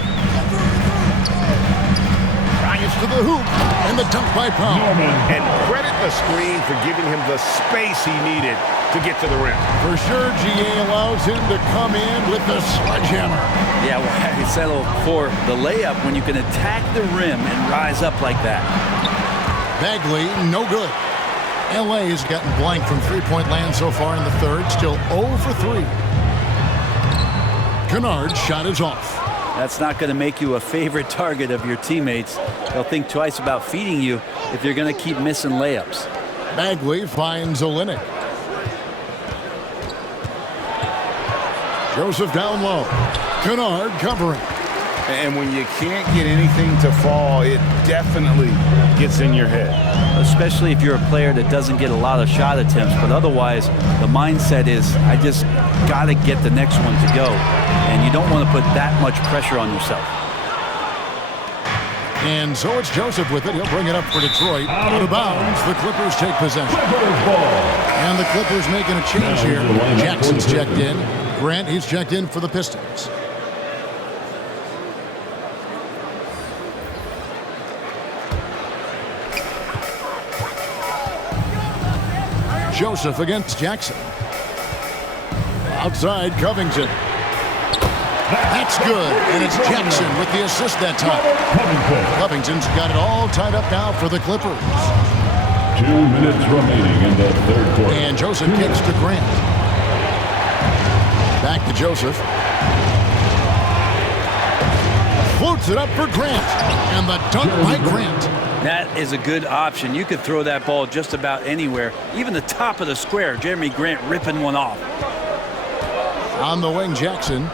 Bryant to the hoop. And the dunk by Powell. And credit the screen for giving him the space he needed to get to the rim. For sure, GA allows him to come in with the sledgehammer. Yeah, well, I settle for the layup when you can attack the rim and rise up like that. Bagley, no good. LA has gotten blank from three-point land so far in the third. Still 0 for 3. Kennard's shot is off. That's not going to make you a favorite target of your teammates. They'll think twice about feeding you if you're going to keep missing layups. Bagley finds Olenek. Joseph down low. Kennard covering. And when you can't get anything to fall, it definitely gets in your head. Especially if you're a player that doesn't get a lot of shot attempts, but otherwise the mindset is, I just got to get the next one to go. And you don't want to put that much pressure on yourself. And so it's Joseph with it. He'll bring it up for Detroit. Out of bounds. The Clippers take possession. And the Clippers making a change here. Jackson's checked in. Grant, he's checked in for the Pistons. Joseph against Jackson. Outside, Covington. That's good, and it's Jackson with the assist that time. Covington's got it all tied up now for the Clippers. 2 minutes remaining in the third quarter. And Joseph gets to Grant. Back to Joseph. Floats it up for Grant, and the dunk by Grant. That is a good option. You could throw that ball just about anywhere, even the top of the square. Jeremy Grant ripping one off. On the wing, Jackson.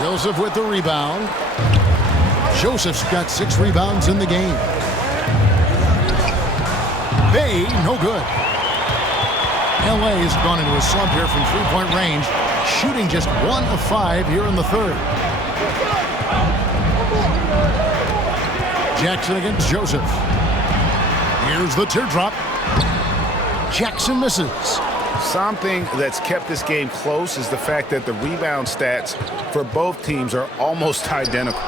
Joseph with the rebound. Joseph's got 6 rebounds in the game. Bay, no good. LA has gone into a slump here from three-point range, shooting just 1 of 5 here in the third. Jackson against Joseph. Here's the teardrop. Jackson misses. Something that's kept this game close is the fact that the rebound stats for both teams are almost identical.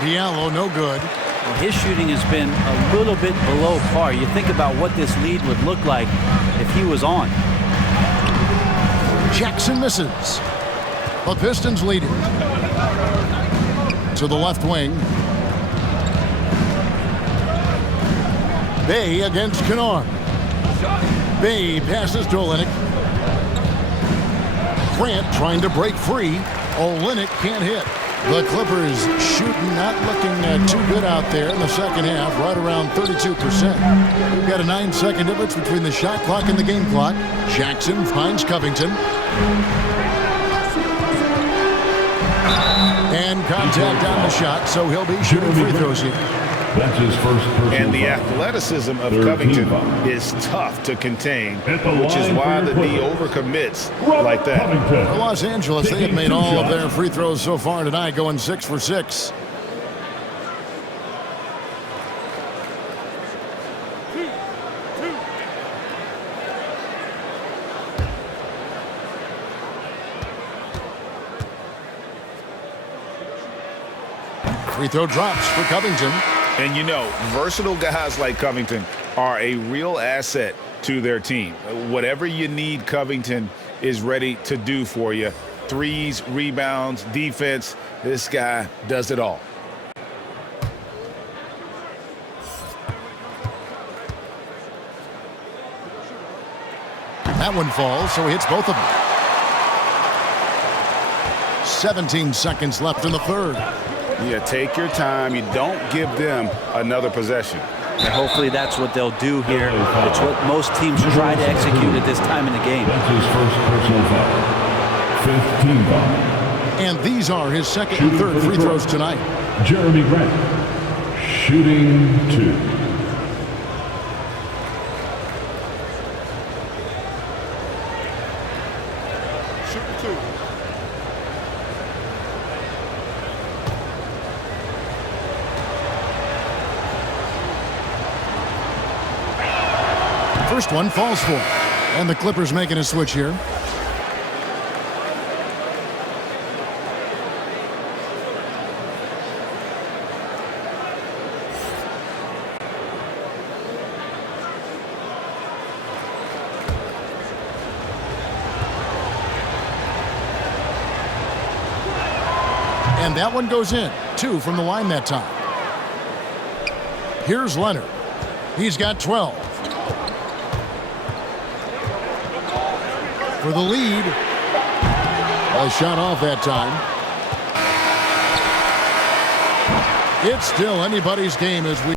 Diallo, no good. His shooting has been a little bit below par. You think about what this lead would look like if he was on. Jackson misses. The Pistons lead it. To the left wing. Bay against Kennard. Bay passes to Olynyk. Grant trying to break free. Olynyk can't hit. The Clippers shooting not looking too good out there in the second half, right around 32%. We've got a 9-second difference between the shot clock and the game clock. Jackson finds Covington. And contact on the shot, so he'll be shooting free throws here. That's his first personal And the foul. athleticism of 13 Covington foul. is tough to contain, At the which is line why for the your D Clippers. overcommits like that. Covington. For Los Angeles, they have made Taking 2 all of shots. their free throws so far tonight, going 6 for 6. Free throw drops for Covington. And you know, versatile guys like Covington are a real asset to their team. Whatever you need, Covington is ready to do for you. Threes, rebounds, defense. This guy does it all. That one falls, so he hits both of them. 17 seconds left in the third. Yeah, take your time. You don't give them another possession. And hopefully that's what they'll do here. It's what most teams try to execute at this time in the game. That's his first personal foul. 15 foul. And these are his second and third free throws tonight. Jeremy Grant, shooting 2. First one falls for him. And the Clippers making a switch here. And that one goes in. 2 from the line that time. Here's Leonard. He's got 12. For the lead. A shot off that time. It's still anybody's game as we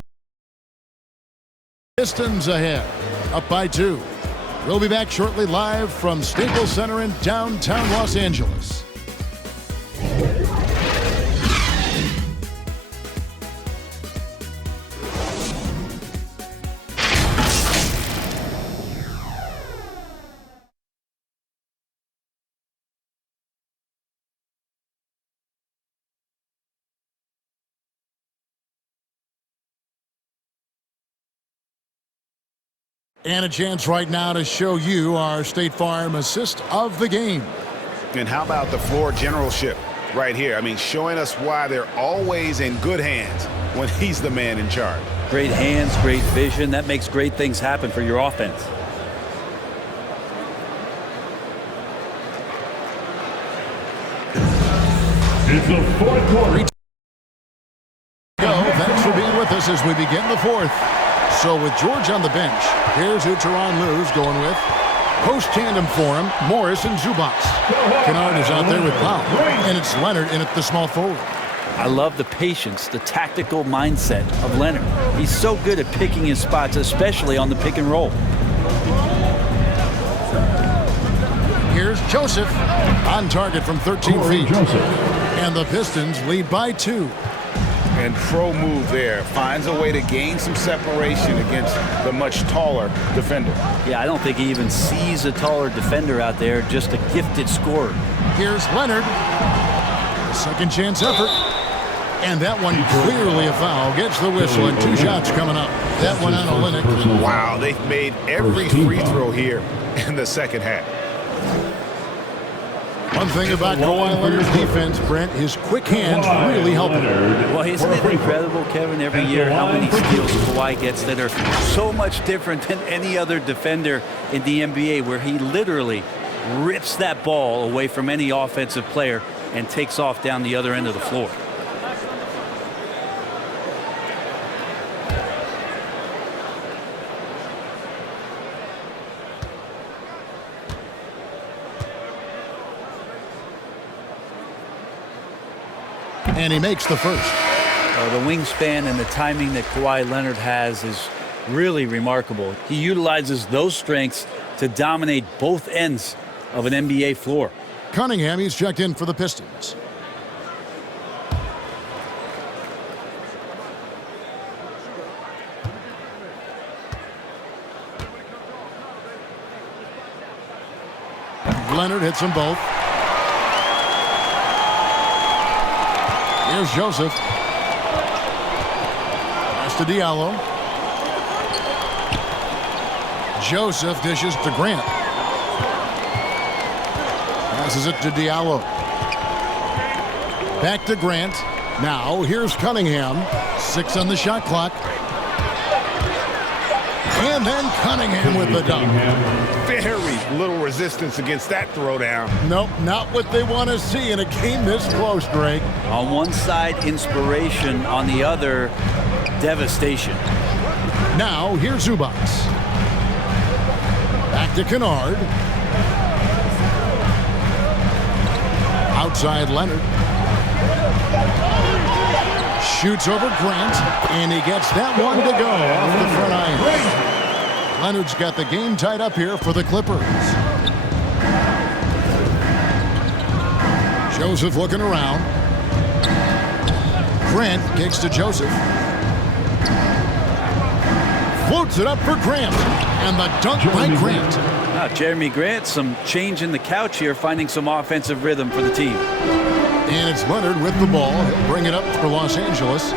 Pistons ahead, up by 2. We'll be back shortly live from Staples Center in downtown Los Angeles. And a chance right now to show you our State Farm assist of the game. And how about the floor generalship right here? I mean, showing us why they're always in good hands when he's the man in charge. Great hands, great vision. That makes great things happen for your offense. It's the fourth quarter. Thanks for being with us as we begin the fourth. So with George on the bench, here's who Teron Lue's going with. Post tandem for him, Morris and Zubac. Kennard is out there with Powell, and it's Leonard in at the small forward. I love the patience, the tactical mindset of Leonard. He's so good at picking his spots, especially on the pick and roll. Here's Joseph on target from 13 feet. Joseph. And the Pistons lead by 2. And pro move there. Finds a way to gain some separation against the much taller defender. Yeah, I don't think he even sees a taller defender out there, just a gifted scorer. Here's Leonard. A second chance effort. And that one clearly a foul. Gets the whistle and 2 shots coming up. That one on Olynyk. Wow, they've made every free throw here in the second half. One thing about Kawhi Leonard's defense, Brent, his quick hands really help him. Well, isn't it incredible, Kevin, every year how many steals Kawhi gets that are so much different than any other defender in the NBA, where he literally rips that ball away from any offensive player and takes off down the other end of the floor. And he makes the first. The wingspan and the timing that Kawhi Leonard has is really remarkable. He utilizes those strengths to dominate both ends of an NBA floor. Cunningham, he's checked in for the Pistons. Leonard hits them both. Here's Joseph. Pass to Diallo. Joseph dishes to Grant. Passes it to Diallo. Back to Grant. Now here's Cunningham. 6 on the shot clock. And then Cunningham with the dunk. Very little resistance against that throwdown. Nope, not what they want to see in a game this close, Greg. On one side, inspiration. On the other, devastation. Now, here's Zubac. Back to Kennard. Outside Leonard. Shoots over Grant, and he gets that one to go off the front iron. Leonard's got the game tied up here for the Clippers. Joseph looking around. Grant kicks to Joseph. Floats it up for Grant. And the dunk by Grant. Now, Jeremy Grant, some change in the couch here, finding some offensive rhythm for the team. And it's Leonard with the ball. He'll bring it up for Los Angeles.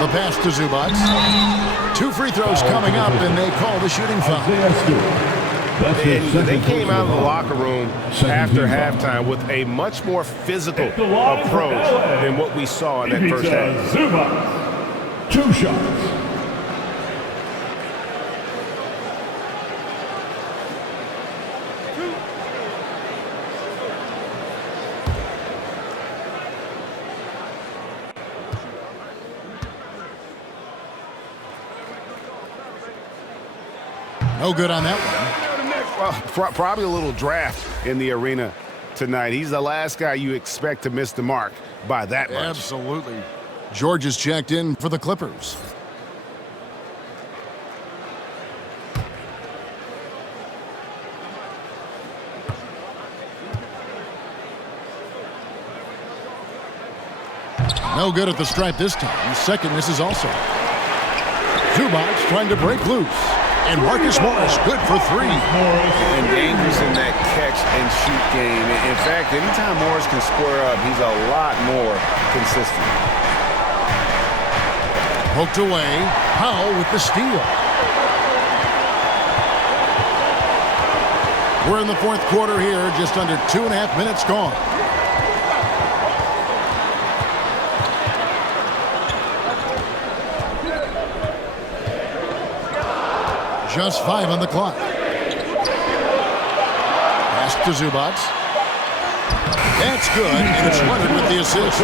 The pass to Zubac. 2 free throws coming up, and they call the shooting foul. They came out of the locker room after halftime with a much more physical approach than what we saw in that first half. Zubac, 2 shots. No good on that one. Well, probably a little draft in the arena tonight. He's the last guy you expect to miss the mark by that much. Absolutely. George is checked in for the Clippers. No good at the stripe this time. Second misses also. Zubac trying to break loose. And Marcus Morris good for 3. And dangerous in that catch and shoot game. In fact, anytime Morris can square up, he's a lot more consistent. Poked away. Powell with the steal. We're in the 4th quarter here, just under 2.5 minutes gone. Just 5 on the clock. Pass to Zubac. That's good, and it's Leonard with the assist.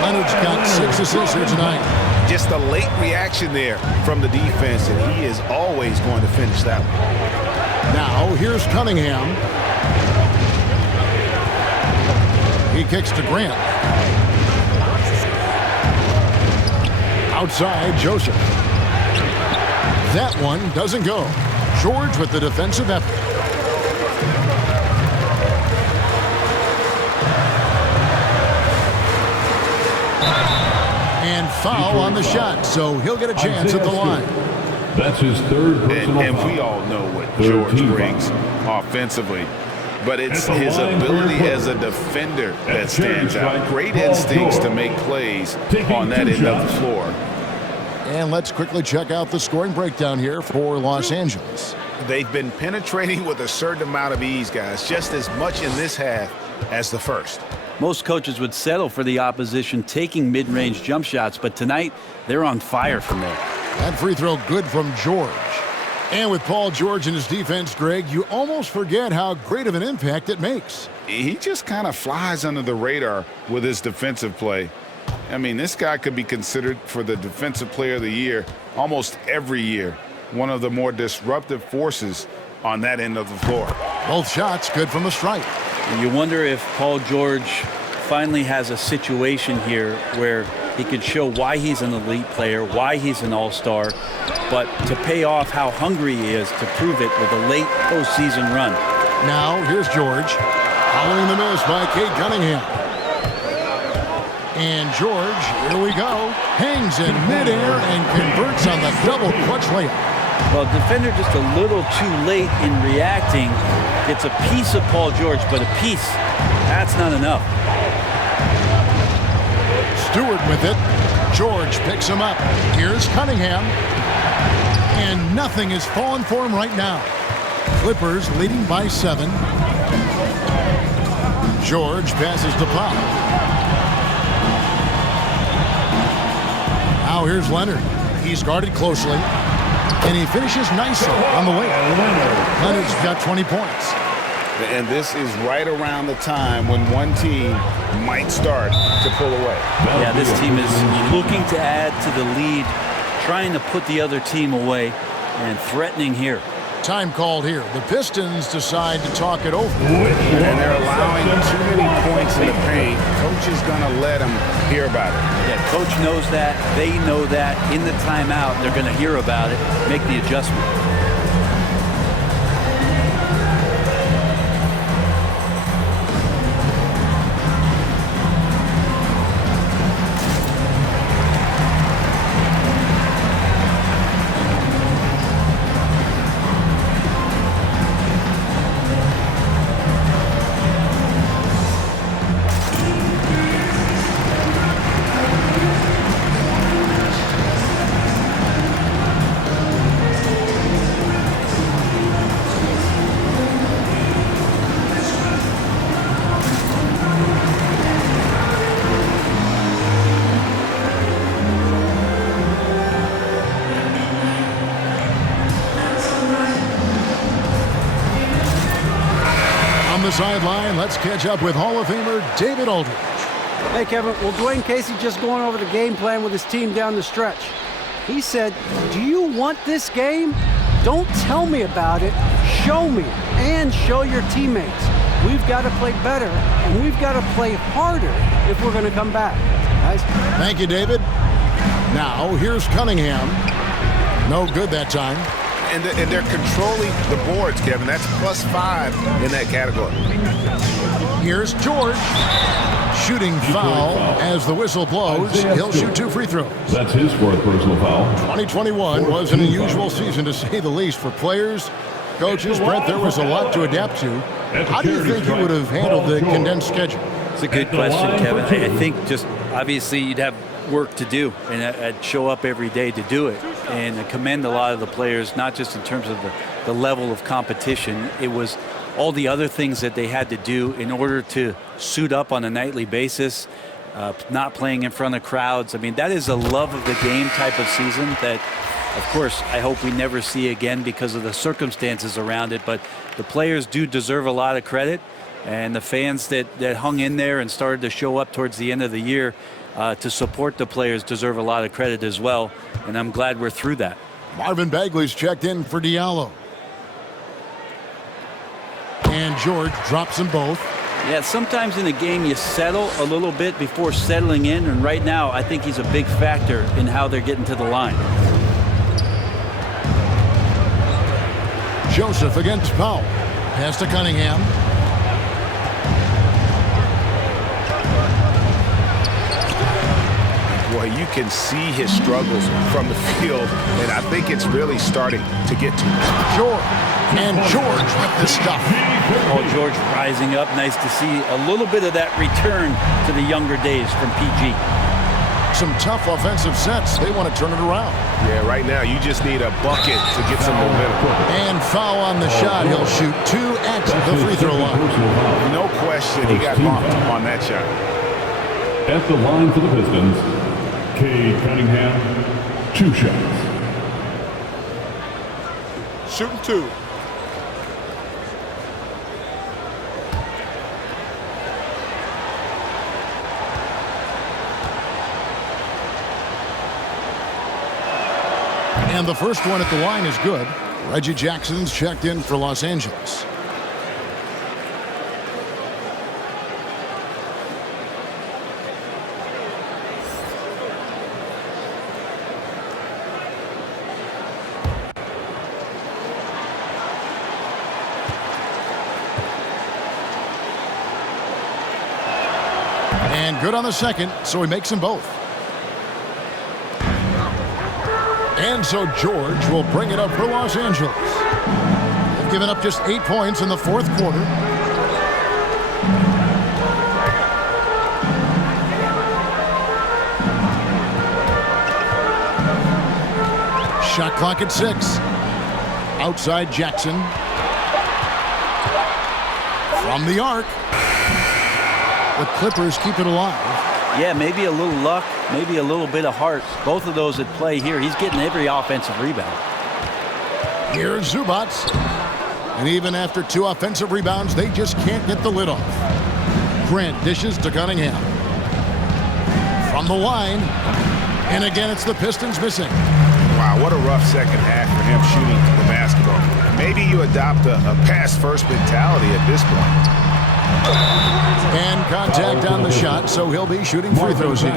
Leonard's got 6 assists here tonight. Just a late reaction there from the defense, and he is always going to finish that one. Now, here's Cunningham. He kicks to Grant. Outside, Joseph. That one doesn't go. George with the defensive effort. And foul on the shot, so he'll get a chance at the line. That's his 3rd personal And foul. we all know what George brings offensively. But it's his ability as a defender that stands out. Great instincts to make plays on that end of the floor. And let's quickly check out the scoring breakdown here for Los Angeles. They've been penetrating with a certain amount of ease, guys, just as much in this half as the first. Most coaches would settle for the opposition taking mid-range jump shots, but tonight they're on fire from there. That free throw good from George. And with Paul George in his defense, Greg, you almost forget how great of an impact it makes. He just kind of flies under the radar with his defensive play. I mean, this guy could be considered for the Defensive Player of the Year almost every year. One of the more disruptive forces on that end of the floor. Both shots good from the stripe. And you wonder if Paul George finally has a situation here where he could show why he's an elite player, why he's an all-star, but to pay off how hungry he is to prove it with a late postseason run. Now, here's George. Following the miss by Cade Cunningham. And George, here we go, hangs in midair and converts on the double clutch layup. Well, defender just a little too late in reacting. Gets a piece of Paul George, but a piece, that's not enough. Stewart with it. George picks him up. Here's Cunningham. And nothing is falling for him right now. Clippers leading by 7. George passes to Pop. Now here's Leonard. He's guarded closely. And he finishes nicely on the way. Leonard's got 20 points. And this is right around the time when one team might start to pull away. Yeah, this team is looking to add to the lead, trying to put the other team away, and threatening here. Time called here. The Pistons decide to talk it over. And they're allowing too many points in the paint. Coach is going to let them hear about it. Yeah, coach knows that. They know that. In the timeout, they're going to hear about it, make the adjustment. Sideline, let's catch up with Hall of Famer David Aldridge. Hey, Kevin. Well, Dwayne Casey just going over the game plan with his team down the stretch. He said, do you want this game? Don't tell me about it. Show me and show your teammates. We've got to play better, and we've got to play harder if we're going to come back. Guys. Thank you, David. Now, here's Cunningham. No good that time. And they're controlling the boards, Kevin. That's +5 in that category. Here's George. Shooting foul as the whistle blows. He'll shoot 2 free throws. That's his 4th personal foul. 2021 was an unusual season, to say the least, for players, coaches. Brent, there was a lot to adapt to. How do you think you would have handled the condensed schedule? It's a good question, Kevin. I think just obviously you'd have work to do, and I'd show up every day to do it. And I commend a lot of the players, not just in terms of the level of competition. It was all the other things that they had to do in order to suit up on a nightly basis, not playing in front of crowds. I mean, that is a love of the game type of season that, of course, I hope we never see again because of the circumstances around it. But the players do deserve a lot of credit, and the fans that hung in there and started to show up towards the end of the year to support the players deserve a lot of credit as well, and I'm glad we're through that. Marvin Bagley's checked in for Diallo. And George drops them both. Yeah, sometimes in a game you settle a little bit before settling in, and right now I think he's a big factor in how they're getting to the line. Joseph against Powell. Pass to Cunningham. Boy, you can see his struggles from the field, and I think it's really starting to get to him. George. And George with the stuff. Oh, George rising up. Nice to see a little bit of that return to the younger days from PG. Some tough offensive sets. They want to turn it around. Yeah, right now you just need a bucket to get some momentum. And foul on the shot. He'll shoot 2 at the free throw line. No question he got bumped on that shot. At the line for the Pistons, Cade Cunningham, 2 shots. Shooting 2. And the first one at the line is good. Reggie Jackson's checked in for Los Angeles. And good on the second, so he makes them both. And so George will bring it up for Los Angeles. They've given up just 8 points in the fourth quarter. Shot clock at 6. Outside Jackson. From the arc. The Clippers keep it alive. Yeah, maybe a little luck, maybe a little bit of heart. Both of those at play here. He's getting every offensive rebound. Here's Zubac. And even after 2 offensive rebounds, they just can't get the lid off. Grant dishes to Cunningham. From the line. And again, it's the Pistons missing. Wow, what a rough second half for him shooting the basketball. Maybe you adopt a pass-first mentality at this point. And contact on the shot, so he'll be shooting free throws here.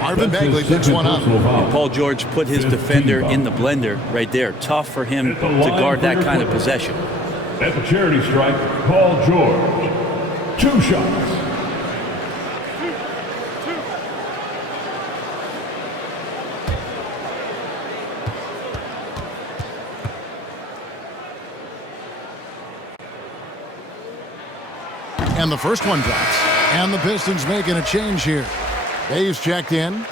Marvin Bagley picks one up. And Paul George put his defender in the blender right there. Tough for him to guard that kind of possession. At the charity stripe, Paul George, 2 shots. And the first one drops. And the Pistons making a change here. Dave's checked in.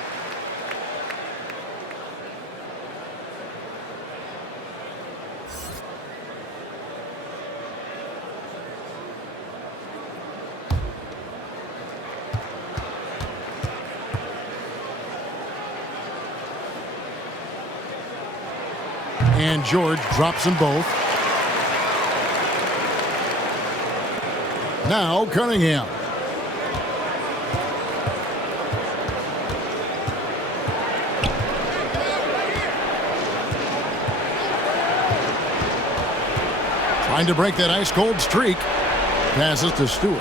And George drops them both. Now Cunningham. Trying to break that ice-cold streak. Passes to Stewart.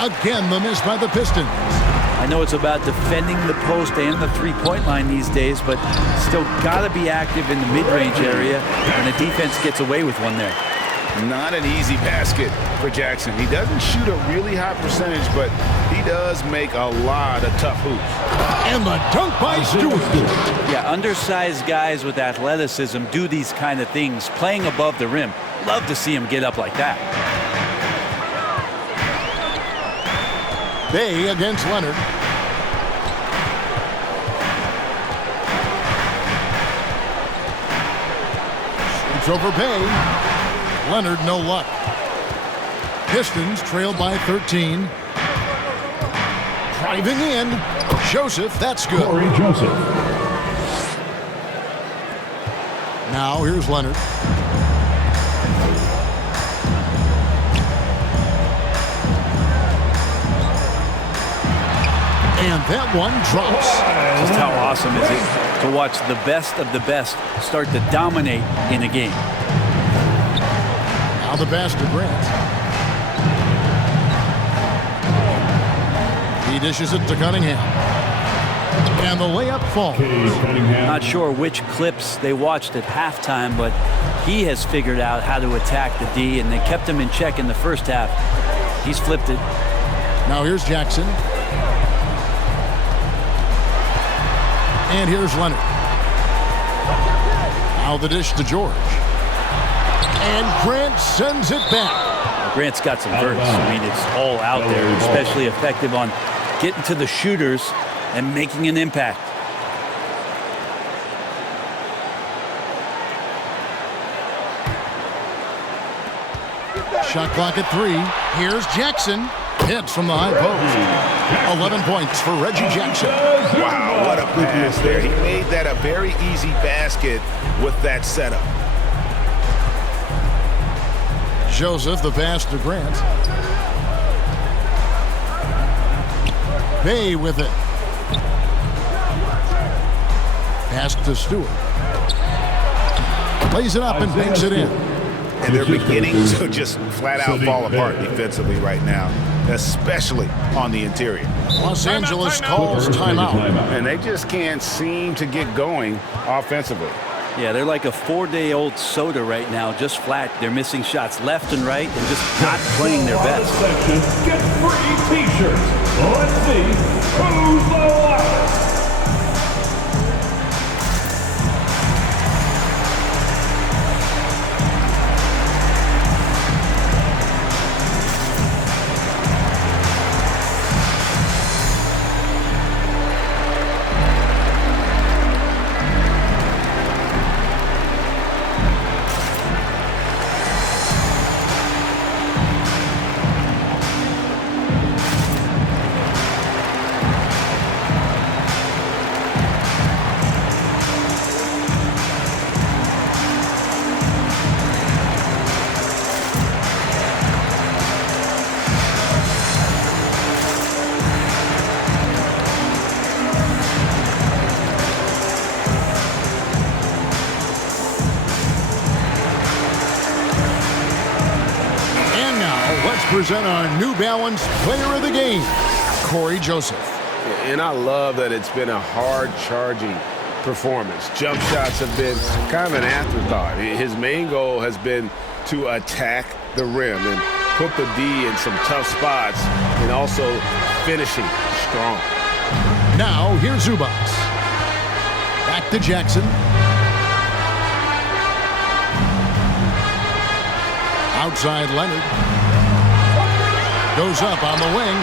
Again, the miss by the Pistons. I know it's about defending the post and the three-point line these days, but still got to be active in the mid-range area, and the defense gets away with one there. Not an easy basket for Jackson. He doesn't shoot a really high percentage, but he does make a lot of tough hoops. And the dunk by Stewart. Yeah, undersized guys with athleticism do these kind of things, playing above the rim. Love to see him get up like that. Bay against Leonard. Shoots over Bay. Leonard, no luck. Pistons trailed by 13. Driving in. Joseph, that's good. Corey Joseph. Now here's Leonard. And that one drops. Just how awesome is it to watch the best of the best start to dominate in a game. Now the pass to Grant. He dishes it to Cunningham. And the layup falls. Not sure which clips they watched at halftime, but he has figured out how to attack the D, and they kept him in check in the first half. He's flipped it. Now here's Jackson. And here's Leonard. Now the dish to George. And Grant sends it back. Grant's got some verts. I mean, it's all out there, especially effective on getting to the shooters and making an impact. Shot clock at 3. Here's Jackson. Hits from the high post. 11 points for Reggie Jackson. Wow, what a pass there. He made that a very easy basket with that setup. Joseph, the pass to Grant. Bay with it. Pass to Stewart. Lays it up and banks it in. And they're beginning to just flat out fall apart defensively right now, especially on the interior. Los Angeles calls timeout. And they just can't seem to get going offensively. Yeah, they're like a 4-day-old soda right now, just flat. They're missing shots left and right and just not playing their best. Get free T-shirts. Let's see who's the loudest. Present our New Balance Player of the Game, Corey Joseph. And I love that it's been a hard-charging performance. Jump shots have been kind of an afterthought. His main goal has been to attack the rim and put the D in some tough spots and also finishing strong. Now, here's Zubac. Back to Jackson. Outside Leonard. Goes up on the wing,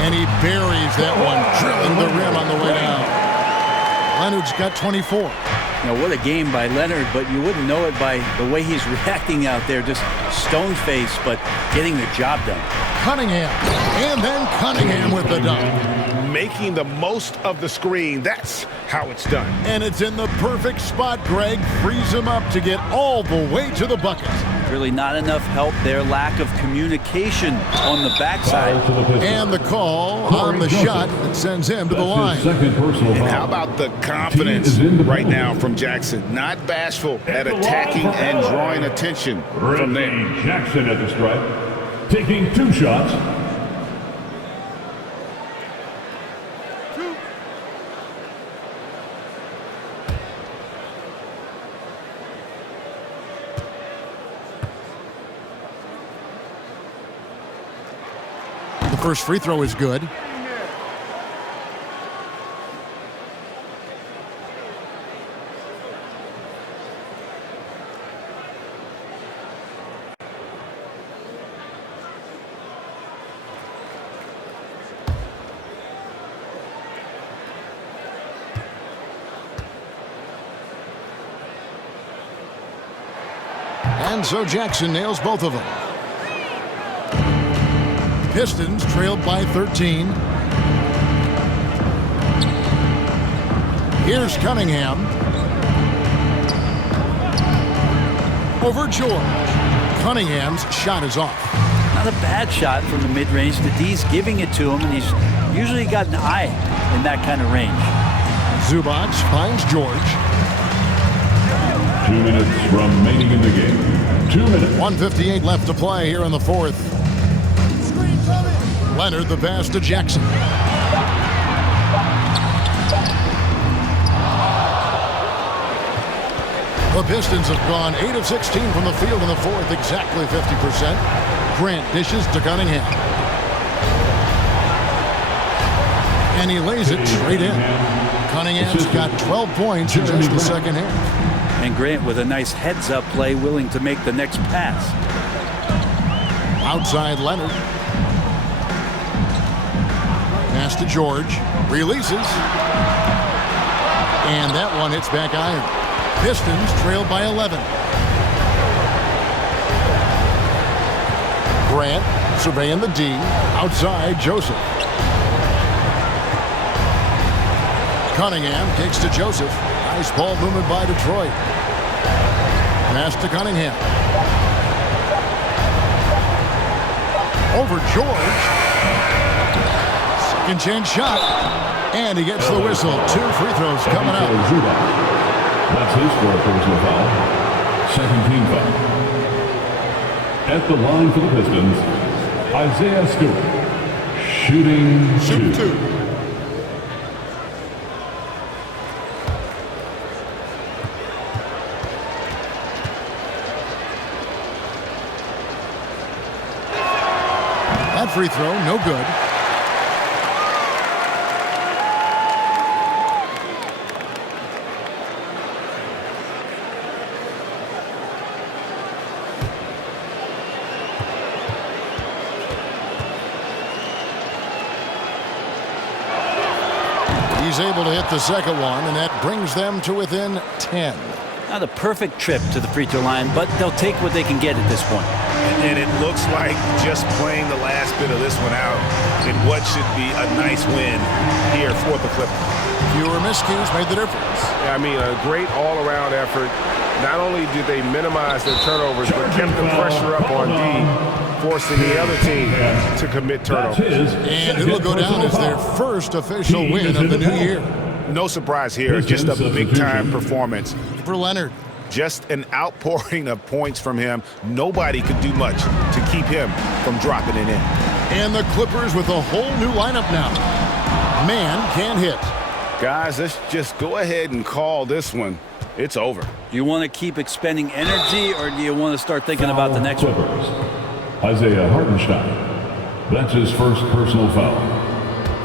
and he buries that one, drilling the rim on the way down. Leonard's got 24. Now, what a game by Leonard, but you wouldn't know it by the way he's reacting out there, just stone-faced, but getting the job done. Cunningham, and then Cunningham with the dunk. Making the most of the screen, that's how it's done. And it's in the perfect spot. Greg frees him up to get all the way to the bucket. Really not enough help there. Lack of communication on the backside. And the call on the shot that sends him to the line. And how about the confidence right now from Jackson? Not bashful at attacking and drawing attention from there. Jackson at the stripe, taking 2 shots. First free throw is good. And so Jackson nails both of them. Pistons trailed by 13. Here's Cunningham. Over George. Cunningham's shot is off. Not a bad shot from the mid-range. The D's giving it to him, and he's usually got an eye in that kind of range. Zubac finds George. 2 minutes remaining in the game. 2 minutes. 1:58 left to play here in the fourth. Leonard the pass to Jackson. The Pistons have gone 8 of 16 from the field in the fourth, exactly 50%. Grant dishes to Cunningham. And he lays it straight in. Cunningham's got 12 points in just the second half. And Grant with a nice heads-up play, willing to make the next pass. Outside Leonard. Pass to George. Releases. And that one hits back iron. Pistons trail by 11. Grant surveying the D. Outside Joseph. Cunningham kicks to Joseph. Nice ball movement by Detroit. Pass to Cunningham. Over George. Second chance shot. And he gets the whistle. 2 free throws coming up. That's his 4th personal foul. Second team foul. At the line for the Pistons, Isaiah Stewart. Shooting 2. That free throw, no good. He's able to hit the second one, and that brings them to within 10. Not a perfect trip to the free throw line, but they'll take what they can get at this point. And it looks like just playing the last bit of this one out in what should be a nice win here for the Clippers. Fewer miscues made the difference. I mean, a great all-around effort. Not only did they minimize their turnovers, but kept the pressure up on D, forcing the other team to commit turnovers. And it'll go down as their first official win of the new year. No surprise here, just a big-time performance. For Leonard. Just an outpouring of points from him. Nobody could do much to keep him from dropping it in. And the Clippers with a whole new lineup now. Man can't hit. Guys, let's just go ahead and call this one. It's over. Do you want to keep expending energy, or do you want to start thinking about the next one? Isaiah Hartenstein. That's his first personal foul.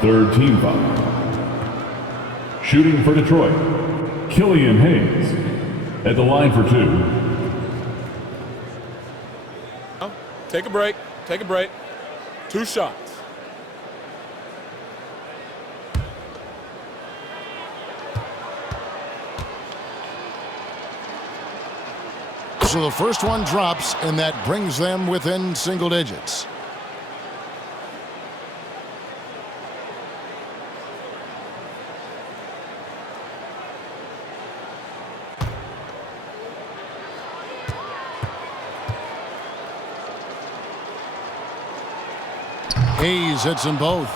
3rd team foul. Shooting for Detroit, Killian Hayes. At the line for 2. Take a break. Take a break. 2 shots. So the first one drops, and that brings them within single digits. Hayes hits them both.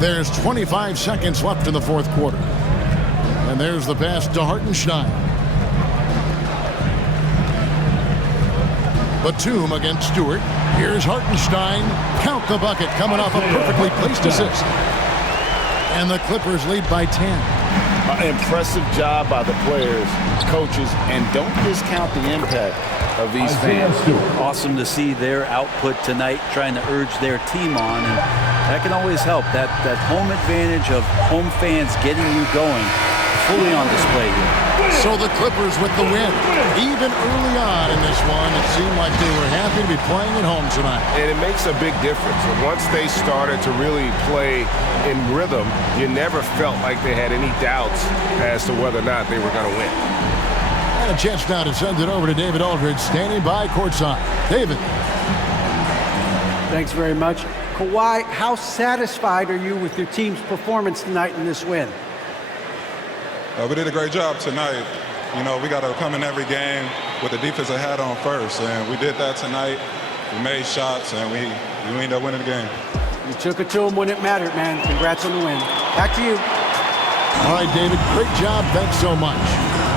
There's 25 seconds left in the 4th quarter. And there's the pass to Hartenstein. Batum against Stewart. Here's Hartenstein. Count the bucket, coming off a perfectly placed assist. And the Clippers lead by 10. Impressive job by the players, coaches, and don't discount the impact of these fans. Awesome to see their output tonight, trying to urge their team on, and that can always help. That home advantage of home fans getting you going, fully on display here. So the Clippers with the win. Even early on in this one, it seemed like they were happy to be playing at home tonight. And it makes a big difference. And once they started to really play in rhythm, you never felt like they had any doubts as to whether or not they were going to win. And a chance now to send it over to David Aldridge, standing by courtside. David. Thanks very much. Kawhi, how satisfied are you with your team's performance tonight in this win? We did a great job tonight. You know, we got to come in every game with the defensive hat on first, and we did that tonight. We made shots, and we ended up winning the game. You took it to them when it mattered, man. Congrats on the win. Back to you. All right, David, great job. Thanks so much.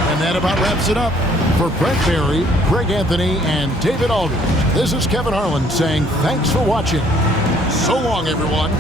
And that about wraps it up. For Brent Barry, Greg Anthony, and David Aldridge, this is Kevin Harlan saying thanks for watching. So long, everyone.